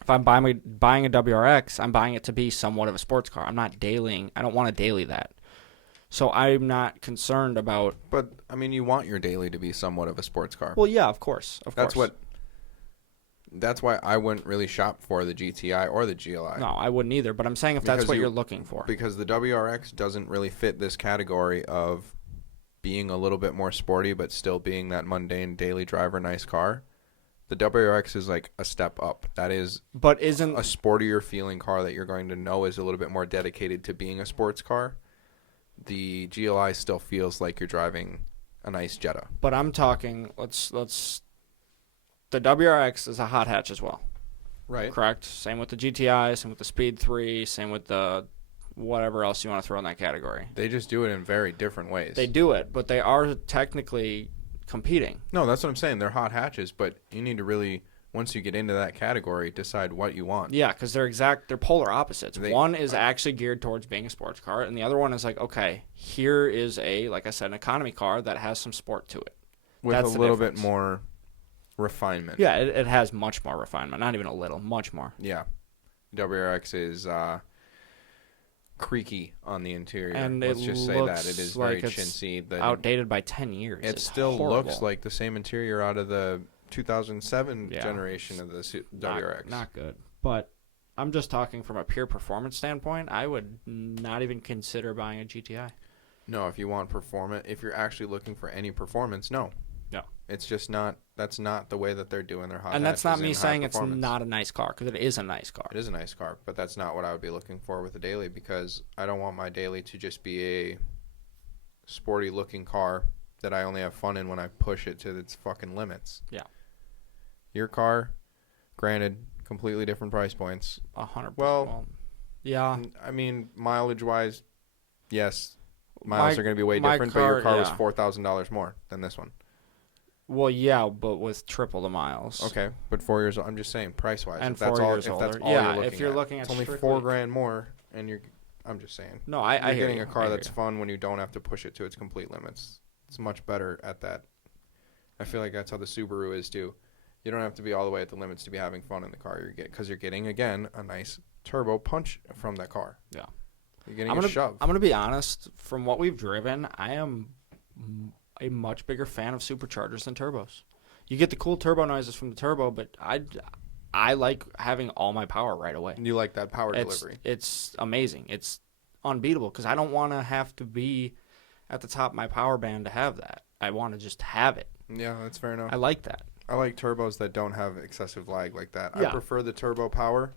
If I'm buying a WRX, I'm buying it to be somewhat of a sports car. I'm not dailying. I don't want to daily that. So I'm not concerned about... But, I mean, you want your daily to be somewhat of a sports car. Well, yeah, of course. That's why I wouldn't really shop for the GTI or the GLI. No, I wouldn't either. But I'm saying if that's what you're looking for. Because the WRX doesn't really fit this category of being a little bit more sporty but still being that mundane daily driver nice car. The WRX is like a step up. That is isn't a sportier feeling car that you're going to know is a little bit more dedicated to being a sports car. The GLI still feels like you're driving a nice Jetta. But I'm talking the WRX is a hot hatch as well. Right. Correct? Same with the GTI, same with the Speed 3, same with the whatever else you want to throw in that category. They just do it in very different ways. They do it, but they are technically competing. No, that's what I'm saying. They're hot hatches, but you need to really, once you get into that category, decide what you want. Yeah, because they're polar opposites. One is actually geared towards being a sports car, and the other one is like, okay, here is like I said, an economy car that has some sport to it. With a little bit more refinement. Yeah, it has much more refinement. Not even a little, much more. Yeah. WRX is creaky on the interior. And let's just say that. It is like very chintzy. Outdated by 10 years. It still looks like the same interior out of the 2007 generation of the WRX. Not good. But I'm just talking from a pure performance standpoint. I would not even consider buying a GTI. No, if you want performance, if you're actually looking for any performance, no. No. It's just not, that's not the way that they're doing their hot hatches. And that's not me saying it's not a nice car, because it is a nice car. It is a nice car, but that's not what I would be looking for with a daily, because I don't want my daily to just be a sporty looking car that I only have fun in when I push it to its fucking limits. Yeah. Your car, granted, completely different price points. 100%. Well, yeah. I mean, mileage-wise, yes, miles are going to be way different, but your car was $4,000 more than this one. Well, yeah, but with triple the miles. Okay, but 4 years old. I'm just saying, price-wise. And if that's 4 all, years if older. that's all Yeah, you're looking if you're at. looking at it's only strictly... $4,000 more, and I'm just saying. No, I you're hear getting a car that's you. fun when you don't have to push it to its complete limits. It's much better at that. I feel like that's how the Subaru is too. You don't have to be all the way at the limits to be having fun in the car. Because you're getting, again, a nice turbo punch from that car. Yeah. You're getting a shove. I'm going to be honest. From what we've driven, I am a much bigger fan of superchargers than turbos. You get the cool turbo noises from the turbo, but I like having all my power right away. You like that power delivery. It's amazing. It's unbeatable because I don't want to have to be at the top of my power band to have that. I want to just have it. Yeah, that's fair enough. I like that. I like turbos that don't have excessive lag like that. Yeah. I prefer the turbo power,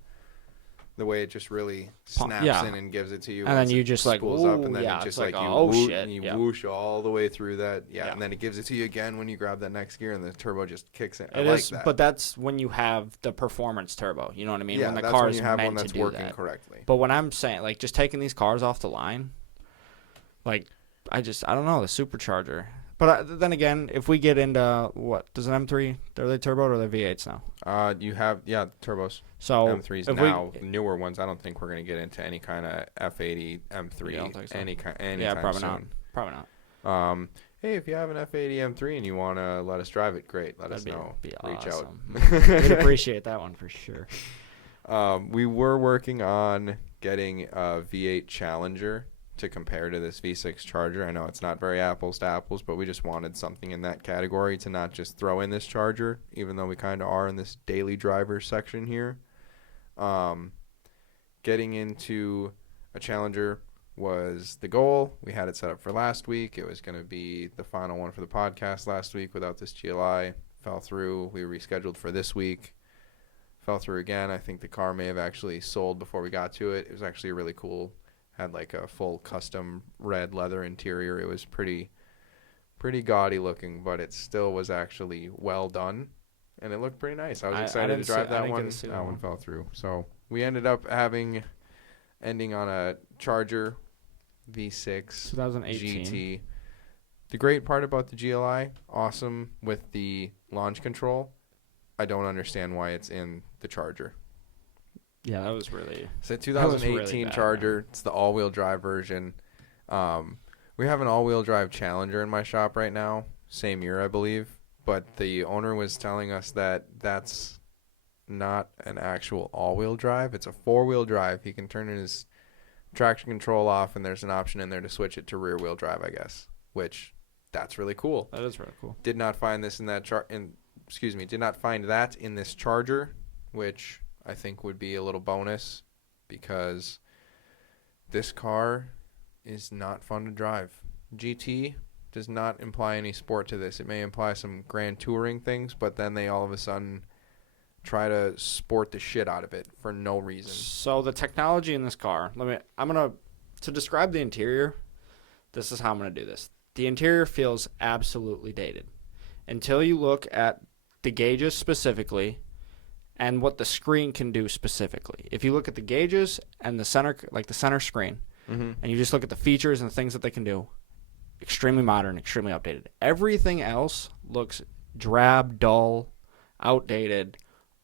the way it just really snaps in and gives it to you. And then you just like, spools up, and then yeah, it just it's like, you oh whoosh, shit, and you yeah. whoosh all the way through that. Yeah, and then it gives it to you again when you grab that next gear, and the turbo just kicks in. I like that. But that's when you have the performance turbo. You know what I mean? Yeah, when the that's car when is you have meant one that's to do working that. correctly. But when I'm saying, like, just taking these cars off the line, like, I don't know, the supercharger. But then again, if we get into what does an M3? Are they turbo or are they V8s now? You have turbos. So M3s now, newer ones. I don't think we're gonna get into any kind of F80 M3. You don't think so? Any kind probably soon. not. Probably not. Hey, if you have an F80 M3 and you want to let us drive it, great. Let us know. Reach awesome. out. We'd appreciate that one for sure. We were working on getting a V8 Challenger to compare to this V6 Charger. I know it's not very apples to apples, but we just wanted something in that category to not just throw in this Charger, even though we kind of are in this daily driver section here. Getting into a Challenger was the goal. We had it set up for last week. It was going to be the final one for the podcast last week without this GLI. Fell through. We rescheduled for this week. Fell through again. I think the car may have actually sold before we got to it. It was actually really cool. Had like a full custom red leather interior. It was pretty gaudy looking, but it still was actually well done, and it looked pretty nice. I was excited to drive that one. That one fell through. So we ended up ending on a Charger V6 2018 GT. The great part about the GLI, awesome with the launch control. I don't understand why it's in the Charger. Yeah, that was really... It's a 2018 really bad, Charger. man. It's the all-wheel drive version. We have an all-wheel drive Challenger in my shop right now. Same year, I believe. But the owner was telling us that that's not an actual all-wheel drive. It's a four-wheel drive. He can turn his traction control off, and there's an option in there to switch it to rear-wheel drive, I guess. Which, that's really cool. That is really cool. Did not find this in that did not find that in this Charger, which I think would be a little bonus because this car is not fun to drive. GT does not imply any sport to this. It may imply some grand touring things, but then they all of a sudden try to sport the shit out of it for no reason. So the technology in this car, to describe the interior, this is how I'm going to do this. The interior feels absolutely dated until you look at the gauges specifically and what the screen can do specifically. If you look at the gauges and the center screen, and you just look at the features and the things that they can do, extremely modern, extremely updated. Everything else looks drab, dull, outdated,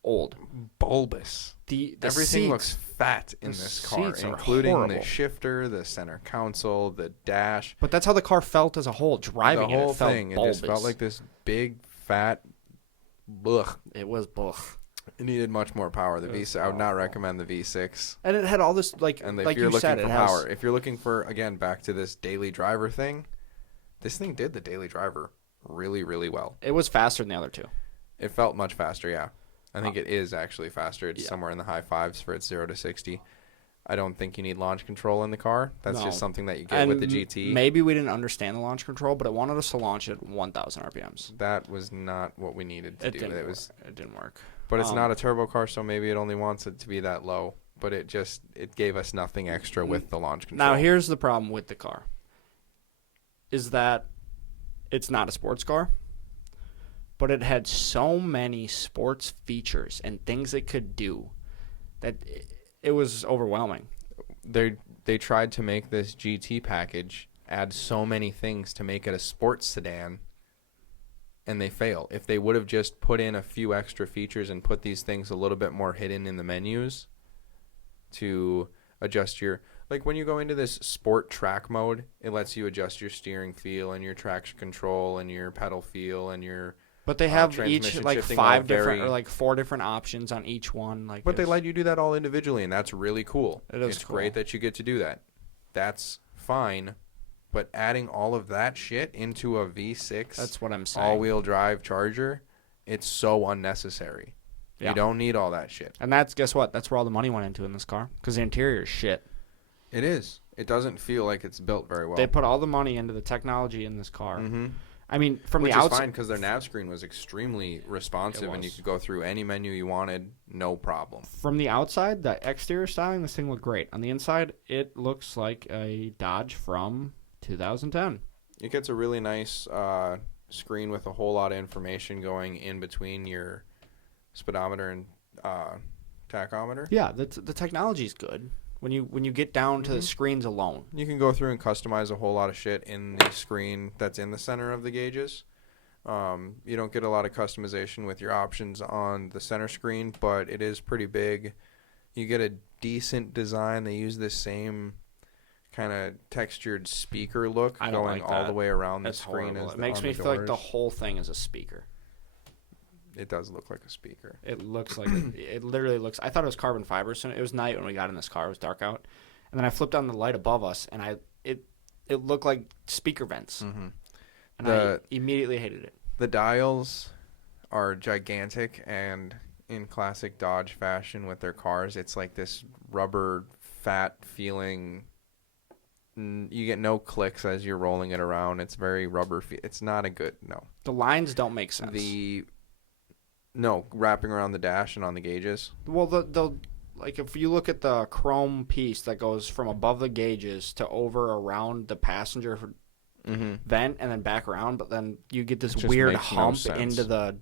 old. Bulbous. Everything looks fat in this car, including the shifter, the center console, the dash. But that's how the car felt as a whole. Driving the whole it felt thing, bulbous. It just felt like this big, fat, blech. It was blech. It needed much more power. The V6, I would not recommend the V6. And it had all this, and if you're looking for power, if you're looking for, again, back to this daily driver thing, this thing did the daily driver really, really well. It was faster than the other two. It felt much faster, yeah. I think it is actually faster. It's somewhere in the high fives for its 0 to 60. I don't think you need launch control in the car. That's just something that you get with the GT. Maybe we didn't understand the launch control, but it wanted us to launch at 1,000 RPMs. That was not what we needed to do. It didn't work. But it's not a turbo car, so maybe it only wants it to be that low. But it gave us nothing extra with the launch control. Now, here's the problem with the car. Is that it's not a sports car, but it had so many sports features and things it could do that it was overwhelming. They tried to make this GT package add so many things to make it a sports sedan, and they fail. If they would have just put in a few extra features and put these things a little bit more hidden in the menus to adjust your... Like when you go into this sport track mode, it lets you adjust your steering feel and your traction control and your pedal feel and your... But they have each like 5 different or like 4 different options on each one. But they let you do that all individually, and that's really cool. It's cool. Great that you get to do that. That's fine. But adding all of that shit into a V6, that's what I'm saying, all-wheel drive Charger, It's so unnecessary. Yeah. You don't need all that shit. And guess what? That's where all the money went into in this car because the interior is shit. It is. It doesn't feel like it's built very well. They put all the money into the technology in this car. Mm-hmm. I mean, from Which the outside, is fine because their nav screen was extremely responsive, and you could go through any menu you wanted, no problem. From the outside, the exterior styling, this thing looked great. On the inside, it looks like a Dodge from 2010. It gets a really nice screen with a whole lot of information going in between your speedometer and tachometer. Yeah, the technology's good. When you get down to the screens alone, you can go through and customize a whole lot of shit in the screen that's in the center of the gauges. You don't get a lot of customization with your options on the center screen, but it is pretty big. You get a decent design. They use this same kind of textured speaker look going all the way around the screen. It makes me feel like the whole thing is a speaker. It does look like a speaker. It looks like it literally looks. I thought it was carbon fiber. So it was night when we got in this car. It was dark out, and then I flipped on the light above us, and it looked like speaker vents, and I immediately hated it. The dials are gigantic, and in classic Dodge fashion with their cars, it's like this rubber fat feeling. You get no clicks as you're rolling it around. It's very rubber. It's not a good no. The lines don't make sense. No, wrapping around the dash and on the gauges. Well, the like if you look at the chrome piece that goes from above the gauges to over around the passenger vent and then back around, but then you get this weird hump into the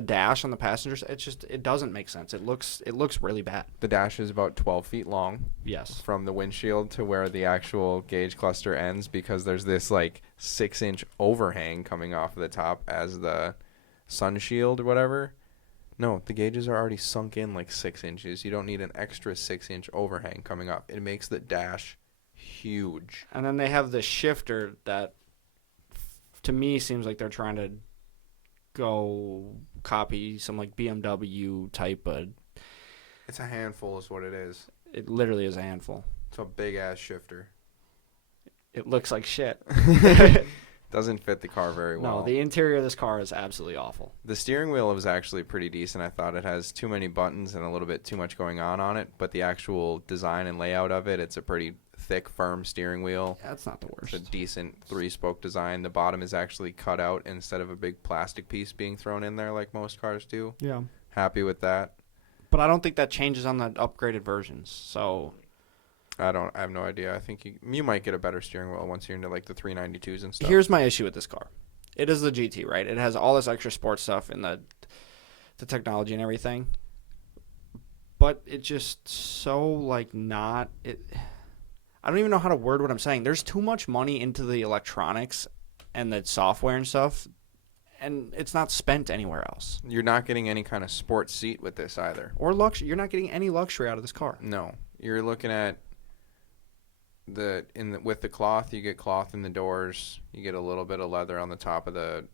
dash on the passengers. It doesn't make sense. It looks really bad. The dash is about 12 feet long. Yes. From the windshield to where the actual gauge cluster ends, because there's this like 6-inch overhang coming off of the top as the sun shield or whatever. No, the gauges are already sunk in like 6 inches. You don't need an extra 6-inch overhang coming up. It makes the dash huge. And then they have the shifter that to me seems like they're trying to go copy some like BMW type of. It's a handful is what it is. It literally is a handful. It's a big ass shifter. It looks like shit. Doesn't fit the car very well. No, the interior of this car is absolutely awful. The steering wheel was actually pretty decent. I thought it has too many buttons and a little bit too much going on it, but the actual design and layout of it, it's a pretty thick, firm steering wheel. That's not the worst. It's a decent 3-spoke design. The bottom is actually cut out instead of a big plastic piece being thrown in there like most cars do. Yeah. Happy with that. But I don't think that changes on the upgraded versions, so... I have no idea. I think you might get a better steering wheel once you're into like the 392s and stuff. Here's my issue with this car. It is the GT, right? It has all this extra sports stuff and the technology and everything. But it just so like not it. I don't even know how to word what I'm saying. There's too much money into the electronics and the software and stuff, and it's not spent anywhere else. You're not getting any kind of sports seat with this either. Or luxury. You're not getting any luxury out of this car. No. You're looking at with the cloth, you get cloth in the doors. You get a little bit of leather on the top of the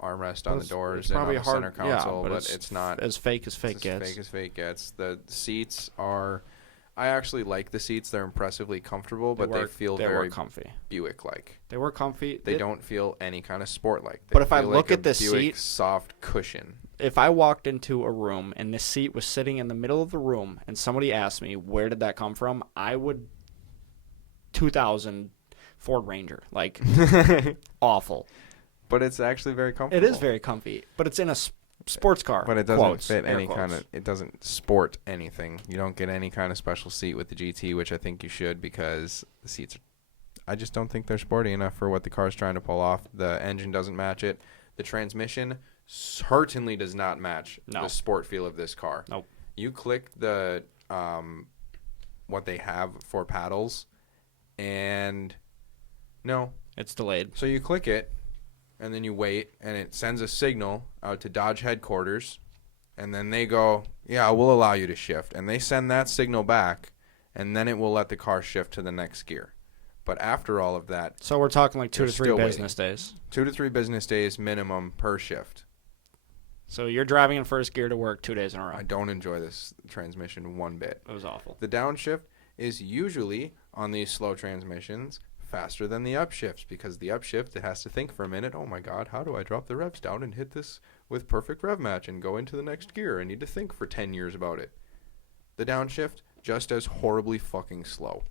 armrest on the doors and on the center console, but it's not as fake as fake gets. As fake as fake gets. The seats are. I actually like the seats. They're impressively comfortable, but they feel very comfy. Buick-like. They were comfy. They don't feel any kind of sport-like. But if I look at the seat, soft cushion. If I walked into a room and this seat was sitting in the middle of the room and somebody asked me where did that come from, I would 2000 Ford Ranger, like awful. But it's actually very comfortable. It is very comfy, but it's in a sports car. But it doesn't fit any kind of. It doesn't sport anything. You don't get any kind of special seat with the GT, which I think you should, because the seats. I just don't think they're sporty enough for what the car's trying to pull off. The engine doesn't match it. The transmission certainly does not match the sport feel of this car. Nope. You click the what they have for paddles, and no, it's delayed. So you click it, and then you wait, and it sends a signal out to Dodge headquarters, and then they go, yeah, we'll allow you to shift. And they send that signal back, and then it will let the car shift to the next gear. But after all of that... So we're talking like 2 to 3 business days. 2 to 3 business days minimum per shift. So you're driving in first gear to work 2 days in a row. I don't enjoy this transmission one bit. It was awful. The downshift is usually, on these slow transmissions, faster than the upshifts, because the upshift, it has to think for a minute, oh my god, how do I drop the revs down and hit this with perfect rev match and go into the next gear? I need to think for 10 years about it. The downshift, just as horribly fucking slow.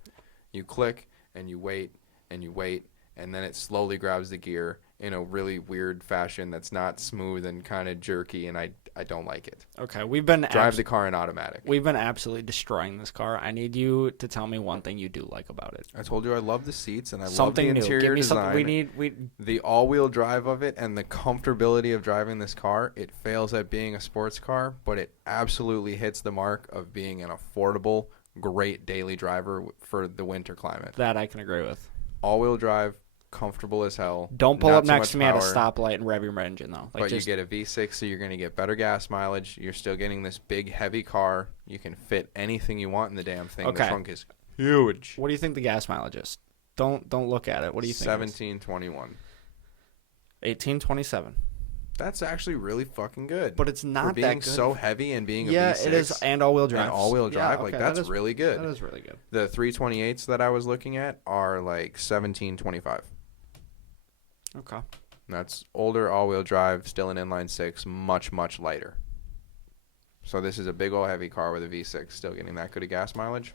You click and you wait and you wait, and then it slowly grabs the gear in a really weird fashion that's not smooth and kind of jerky, and I don't like it. Okay, we've been Drive the car in automatic. We've been absolutely destroying this car. I need you to tell me one thing you do like about it. I told you I love the seats and I Something love the new. interior Give me design. something. The all-wheel drive of it and the comfortability of driving this car. It fails at being a sports car, but it absolutely hits the mark of being an affordable, great daily driver for the winter climate. That I can agree with. All-wheel drive, comfortable as hell. Don't pull not up so next much to me at a power, stoplight and rev your engine, though. but you get a V6, so you're going to get better gas mileage. You're still getting this big, heavy car. You can fit anything you want in the damn thing. Okay. The trunk is huge. What do you think the gas mileage is? Don't look at it. What do you think? 1721. 1827. That's actually really fucking good. But it's not for being that good. so heavy and being a V6. It is, and all-wheel drive. And all-wheel drive, Yeah, like okay, that's really good. That is really good. The 328s that I was looking at are like 1725. Okay. That's older all-wheel drive, still an inline six, much, much lighter. So this is a big old heavy car with a V6, still getting that good of gas mileage.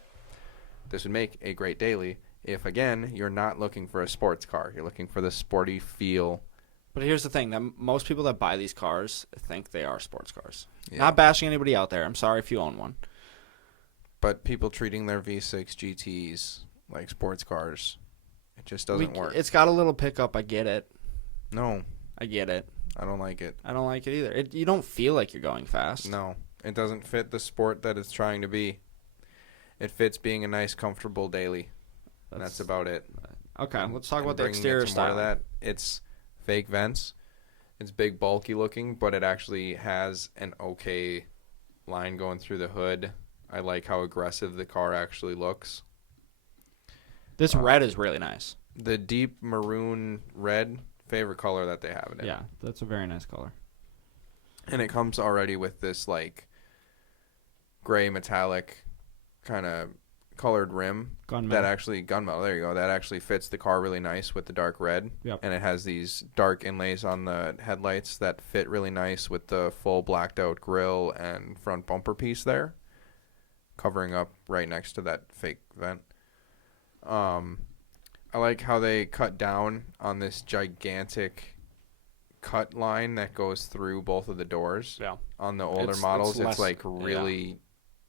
This would make a great daily if, again, you're not looking for a sports car. You're looking for the sporty feel. But here's the thing: that most people that buy these cars think they are sports cars. Yeah. Not bashing anybody out there. I'm sorry if you own one. But people treating their V6 GTs like sports cars, it just doesn't work. It's got a little pickup. I get it. No, I get it. I don't like it. I don't like it either. You don't feel like you're going fast. No, it doesn't fit the sport that it's trying to be. It fits being a nice, comfortable daily. That's about it. Okay, let's talk about the Bringing it exterior to more of style. that. It's fake vents. It's big, bulky looking, but it actually has an okay line going through the hood. I like how aggressive the car actually looks. This red is really nice. The deep maroon red, favorite color that they have it in. Yeah, that's a very nice color. And it comes already with this like gray metallic kind of colored rim Gunmetal. that actually gunmetal. There you go. That actually fits the car really nice with the dark red. Yep. And it has these dark inlays on the headlights that fit really nice with the full blacked out grille and front bumper piece there, covering up right next to that fake vent. I like how they cut down on this gigantic cut line that goes through both of the doors. Yeah. On the older It's models, less- it's like really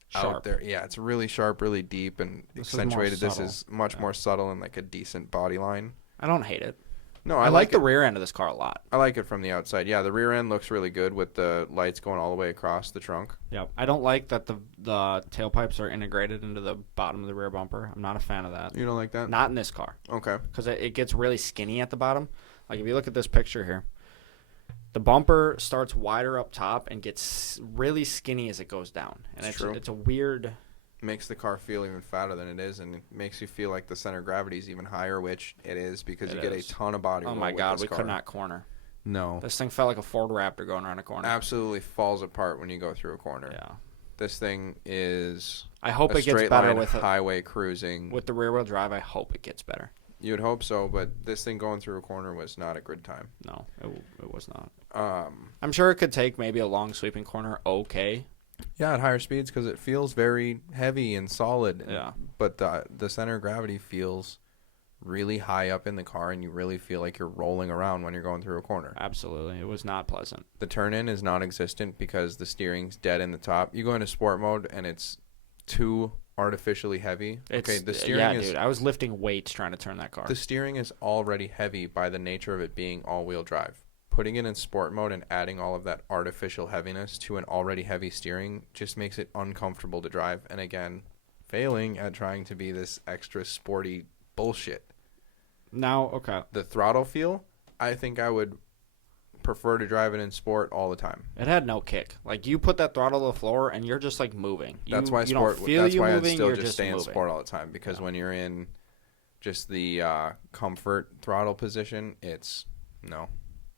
Sharp. out there. Yeah, it's really sharp, really deep, and This is more accentuated. This subtle. is much more subtle and like a decent body line. I don't hate it. No, I I like the it. rear end of this car a lot. I like it from the outside. Yeah, the rear end looks really good with the lights going all the way across the trunk. Yep. I don't like that the tailpipes are integrated into the bottom of the rear bumper. I'm not a fan of that. You don't like that? Not in this car. Okay. Because it gets really skinny at the bottom. Like if you look at this picture here, the bumper starts wider up top and gets really skinny as it goes down. And It's true. It's a weird. Makes the car feel even fatter than it is, and it makes you feel like the center of gravity is even higher, which it is because It you get is. a ton of body roll Oh my with God, this we car. could not corner. No. This thing felt like a Ford Raptor going around a corner. Absolutely falls apart when you go through a corner. Yeah. This thing is I hope a it gets straight better line with highway cruising. with the rear wheel drive. I hope it gets better. You'd hope so, but this thing going through a corner was not a good time. No, it was not. Um, I'm sure it could take maybe a long sweeping corner. Okay. yeah, at higher speeds because it feels very heavy and solid. Yeah. But the center of gravity feels really high up in the car, and you really feel like you're rolling around when you're going through a corner. Absolutely. It was not pleasant. The turn-in is non-existent because the steering's dead in the top. You go into sport mode, and it's too artificially heavy. The steering is dude. I was lifting weights trying to turn that car. the steering is already heavy by the nature of it being all-wheel drive. Putting it in sport mode and adding all of that artificial heaviness to an already heavy steering just makes it uncomfortable to drive. And again, failing at trying to be this extra sporty bullshit. Now, okay. The throttle feel, I think I would prefer to drive it in sport all the time. It had no kick. Like you put that throttle to the floor and you're just like moving. That's why you sport. Don't feel That's you why moving, I'd still you're just stay in moving. sport all the time because when you're in just the comfort throttle position, it's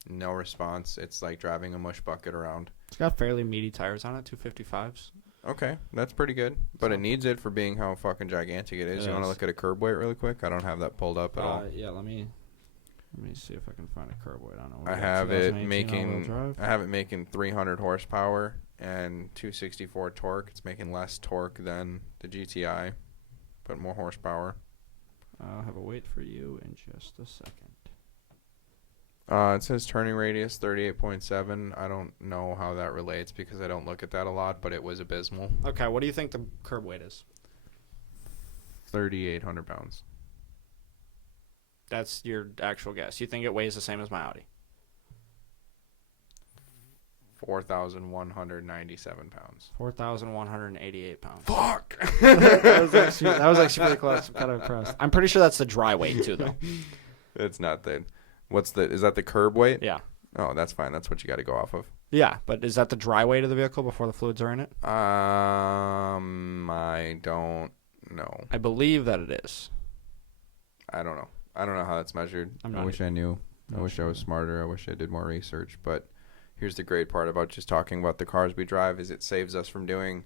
no response. It's like driving a mush bucket around. It's got fairly meaty tires on it, 255s. Okay, that's pretty good. But it needs it for being how fucking gigantic it is. You want to look at a curb weight really quick? I don't have that pulled up at all. Yeah, let me see if I can find a curb weight on it. I have it making 300 horsepower and 264 torque. It's making less torque than the GTI, but more horsepower. I'll have a weight for you in just a second. It says turning radius 38.7. I don't know how that relates because I don't look at that a lot, but it was abysmal. Okay, what do you think the curb weight is? 3,800 pounds. That's your actual guess. You think it weighs the same as my Audi? 4,197 pounds. 4,188 pounds. Fuck! that was actually pretty close. I'm kind of impressed. I'm pretty sure that's the dry weight too, though. It's not the. Is that the curb weight? Yeah. Oh, that's fine. That's what you got to go off of. Yeah, but is that the dry weight of the vehicle before the fluids are in it? I don't know. I believe that it is. I don't know. I don't know how that's measured. I wish I knew. I wish I was smarter. I wish I did more research. But here's the great part about just talking about the cars we drive is it saves us from doing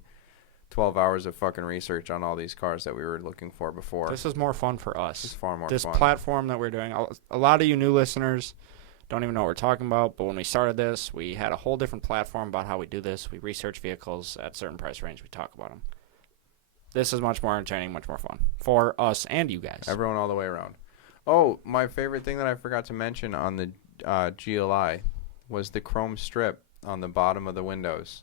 12 hours of fucking research on all these cars that we were looking for before. This is more fun for us. It's far more fun. This platform that we're doing, a lot of you new listeners don't even know what we're talking about, but when we started this, we had a whole different platform about how we do this. We research vehicles at a certain price range. We talk about them. This is much more entertaining, much more fun for us and you guys. Everyone all the way around. Oh, my favorite thing that I forgot to mention on the GLI was the chrome strip on the bottom of the windows.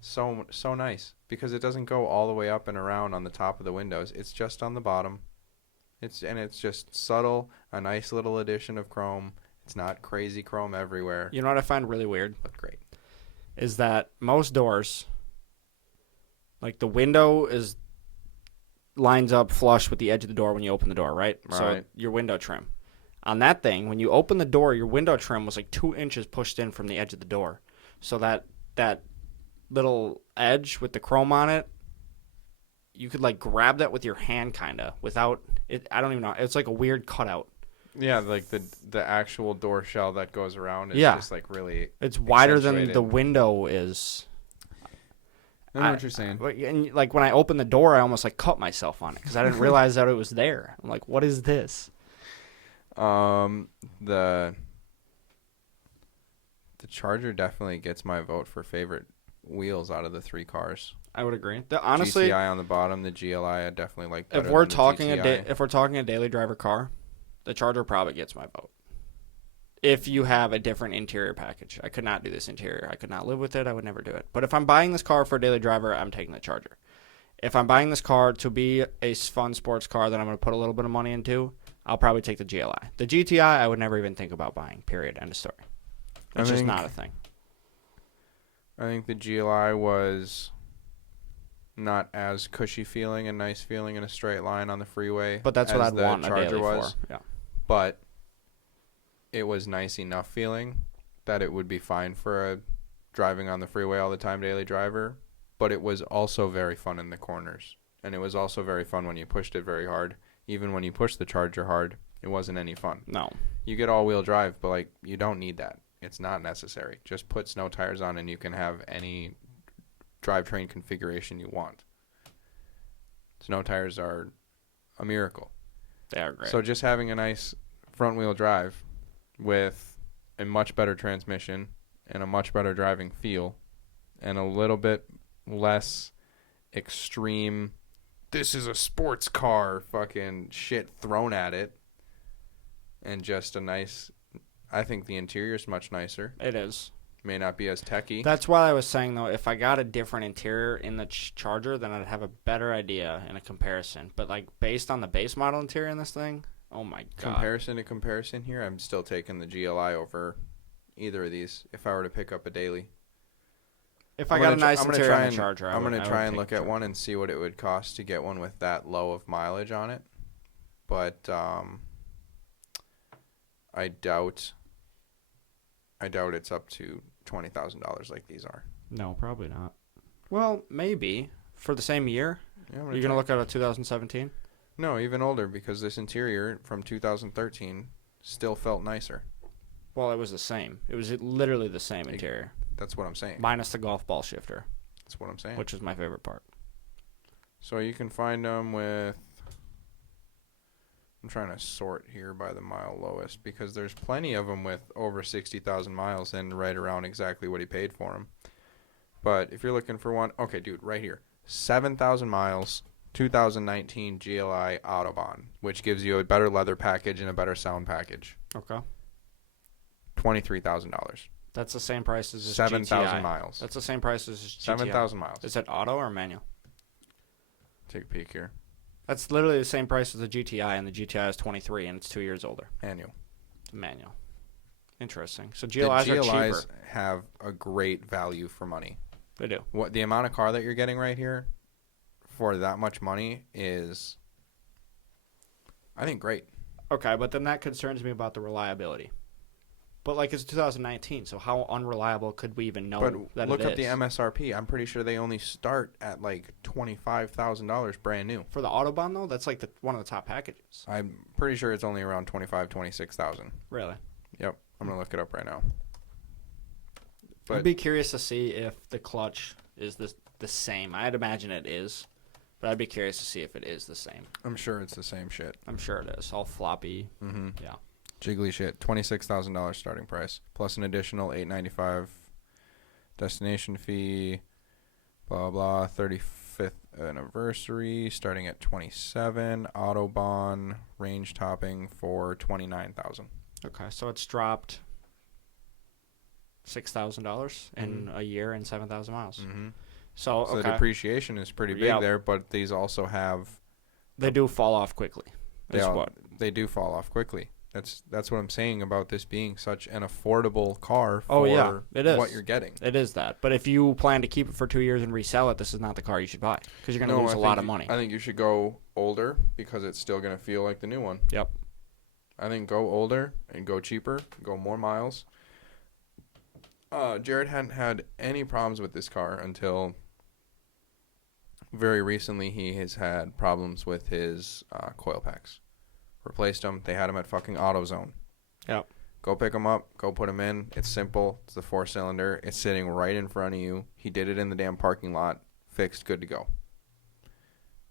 So nice because it doesn't go all the way up and around on the top of the windows. It's just on the bottom. It's just subtle, a nice little addition of chrome. It's not crazy chrome everywhere. You know what I find really weird? Look great. Is that most doors, like the window lines up flush with the edge of the door when you open the door, right? So your window trim. On that thing, when you open the door, your window trim was like 2 inches pushed in from the edge of the door. So that little edge with the chrome on it, you could like grab that with your hand kind of without it. I don't even know. It's like a weird cutout. Yeah, like the actual door shell that goes around is just like really. It's wider than the window is. I know what you're saying. And like when I opened the door, I almost like cut myself on it because I didn't realize that it was there. I'm like, what is this? The Charger definitely gets my vote for favorite wheels out of the three cars. I would agree. Honestly, GTI on the bottom, the GLI I definitely like better. If we're talking a daily driver car, the Charger probably gets my vote. If you have a different interior package, I could not do this interior. I could not live with it. I would never do it. But if I'm buying this car for a daily driver, I'm taking the Charger. If I'm buying this car to be a fun sports car that I'm going to put a little bit of money into, I'll probably take the GLI. The GTI, I would never even think about buying. Period. End of story. It's just not a thing. I think the GLI was not as cushy feeling and nice feeling in a straight line on the freeway. But that's what I'd want a daily was. for. Yeah. But it was nice enough feeling that it would be fine for a driving on the freeway all the time daily driver. But it was also very fun in the corners. And it was also very fun when you pushed it very hard. Even when you pushed the Charger hard, it wasn't any fun. No. You get all-wheel drive, but like you don't need that. It's not necessary. Just put snow tires on and you can have any drivetrain configuration you want. Snow tires are a miracle. They are great. So just having a nice front-wheel drive with a much better transmission and a much better driving feel and a little bit less extreme, this is a sports car fucking shit thrown at it, and just a nice... I think the interior is much nicer. It is. May not be as techy. That's why I was saying, though, if I got a different interior in the Charger, then I'd have a better idea in a comparison. But, like, based on the base model interior in this thing, oh, my God. Comparison to comparison here, I'm still taking the GLI over either of these if I were to pick up a daily. If I got a nice interior on the Charger, I'm going to try and look at one and see what it would cost to get one with that low of mileage on it. But I doubt it's up to $20,000 like these are. No, probably not. Well, maybe. For the same year? Yeah, You're going to look at a 2017? No, even older, because this interior from 2013 still felt nicer. Well, it was the same. It was literally the same interior. That's what I'm saying. Minus the golf ball shifter. That's what I'm saying. which is my favorite part. So you can find them with... I'm trying to sort here by the mile lowest because there's plenty of them with over 60,000 miles and right around exactly what he paid for them. But if you're looking for one... Okay, dude, right here. 7,000 miles, 2019 GLI Autobahn, which gives you a better leather package and a better sound package. Okay. $23,000. That's the same price as this 7,000 GTI. miles. That's the same price as this GTI. 7,000 miles. Is it auto or manual? Take a peek here. That's literally the same price as the GTI, and the GTI is 23, and it's 2 years older. Manual. It's manual. Interesting. So The GLIs are GLIs cheaper. have a great value for money. They do. What the amount of car that you're getting right here for that much money is, I think, great. Okay, but then that concerns me about the reliability. But, like, it's 2019, so how unreliable could we even know But that look it up is? the MSRP. I'm pretty sure they only start at like $25,000 brand new. For the Autobahn, though, that's, like, one of the top packages. I'm pretty sure it's only around 26,000. Really? Yep. I'm going to look it up right now. I'd But be curious to see if the clutch is the same. I'd imagine it is, but I'd be curious to see if it is the same. I'm sure it's the same shit. I'm sure it is. All floppy. Mm-hmm. Yeah. Jiggly shit. $26,000 starting price plus an additional $895 destination fee. Blah blah. 35th anniversary starting at 27. Autobahn range topping for 29,000. Okay, so it's dropped $6,000 in a year and 7,000 miles. Mm-hmm. So, So okay. the depreciation is pretty big Yep. there, but these also have They do fall off quickly. they do fall off quickly. That's what I'm saying about this being such an affordable car for Oh, yeah, it is. what you're getting. It is that. But if you plan to keep it for 2 years and resell it, this is not the car you should buy because you're going to lose a lot of money. I think you should go older because it's still going to feel like the new one. Yep. I think go older and go cheaper, go more miles. Jared hadn't had any problems with this car until very recently. He has had problems with his coil packs. Replaced them. They had them at fucking AutoZone. Yep. Go pick them up. Go put them in. It's simple. It's the 4-cylinder. It's sitting right in front of you. He did it in the damn parking lot. Fixed. Good to go.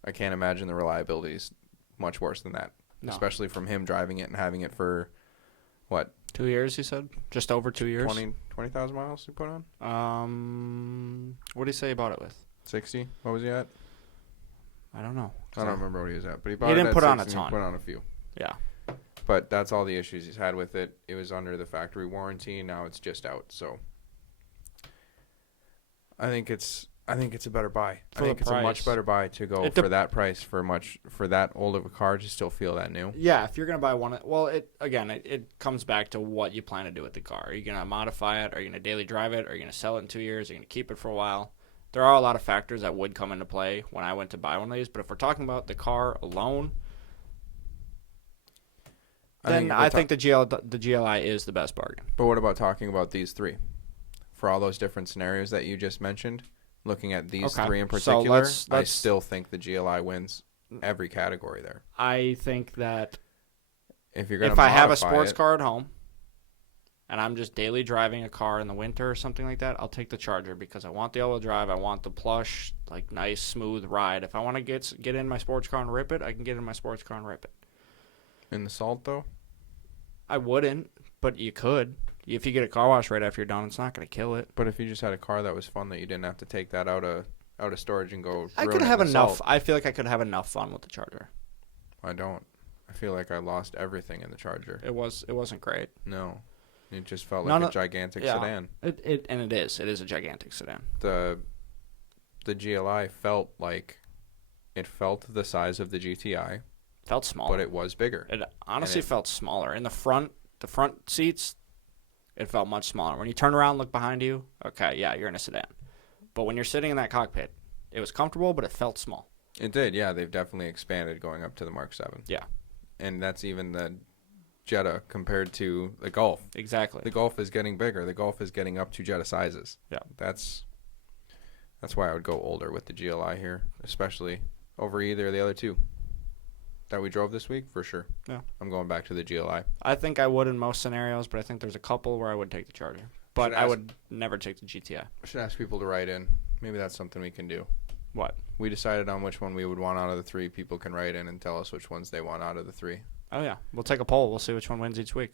I can't imagine the reliability is much worse than that. No. Especially from him driving it and having it for, what? 2 years, he said? Just over 2 years? 20,000 miles he put on? What did he say he bought it with? 60? What was he at? I don't know. I don't remember what he was at. But he bought He it didn't at put on a 60 and ton. He put on a few. Yeah. But that's all the issues he's had with it. It was under the factory warranty. Now it's just out. So I think it's a better buy. For I think the it's a much price. better buy to go for that price for that old of a car to still feel that new. Yeah, if you're going to buy one, well, it comes back to what you plan to do with the car. Are you going to modify it? Are you going to daily drive it? Are you going to sell it in 2 years? Are you going to keep it for a while? There are a lot of factors that would come into play when I went to buy one of these, but if we're talking about the car alone, then I think the GLI is the best bargain. But what about talking about these three? For all those different scenarios that you just mentioned, looking at these three in particular, I still think the GLI wins every category there. I think that if I have a sports car at home and I'm just daily driving a car in the winter or something like that, I'll take the Charger because I want the all-wheel drive. I want the plush, like nice, smooth ride. If I want to get in my sports car and rip it, I can get in my sports car and rip it. In the salt, though? I wouldn't, but you could. If you get a car wash right after you're done, it's not going to kill it. But if you just had a car that was fun that you didn't have to take that out of storage and go I ruin could it have in the enough. salt. I feel like I could have enough fun with the Charger. I don't. I feel like I lost everything in the Charger. It wasn't great. No. It just felt like a gigantic sedan. It is a gigantic sedan. The GLI felt the size of the GTI. Felt smaller. But it was bigger. It honestly felt smaller. In the front seats, it felt much smaller. When you turn around and look behind you, okay, yeah, you're in a sedan. But when you're sitting in that cockpit, it was comfortable, but it felt small. It did, yeah. They've definitely expanded going up to the Mark 7. Yeah. And that's even the Jetta compared to the Golf. Exactly. The Golf is getting bigger. The Golf is getting up to Jetta sizes. Yeah. That's why I would go older with the GLI here, especially over either of the other two that we drove this week, for sure. Yeah. I'm going back to the GLI. I think I would in most scenarios, but I think there's a couple where I would take the Charger. But I would never take the GTI. I should ask people to write in Maybe that's something we can do. What? We decided on which one we would want out of the 3. People can write in and tell us which ones they want out of the 3. Oh, yeah. We'll take a poll. We'll see which one wins each week.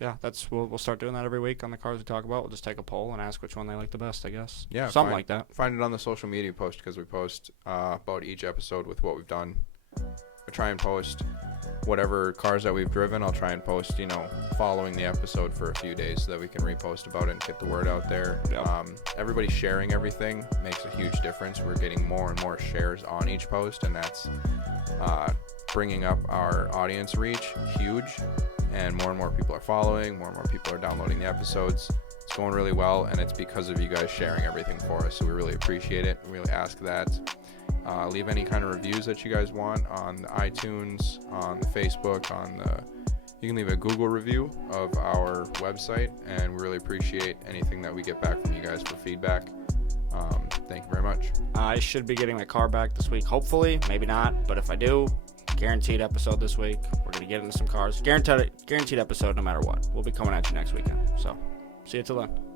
Yeah, we'll start doing that every week on the cars we talk about. We'll just take a poll and ask which one they like the best, I guess. Yeah. Something like that. Find it on the social media post because we post about each episode with what we've done. I try and post whatever cars that we've driven. I'll try and post, following the episode for a few days so that we can repost about it and get the word out there. Yep. Everybody sharing everything makes a huge difference. We're getting more and more shares on each post, and that's bringing up our audience reach huge. And more people are following. More and more people are downloading the episodes. It's going really well, and it's because of you guys sharing everything for us. So we really appreciate it. We really ask that. Leave any kind of reviews that you guys want on the iTunes, on the Facebook, you can leave a Google review of our website, and we really appreciate anything that we get back from you guys for feedback. Thank you very much. I should be getting my car back this week, hopefully. Maybe not, but if I do, guaranteed episode this week. We're going to get into some cars. Guaranteed episode no matter what. We'll be coming at you next weekend. So, see you till then.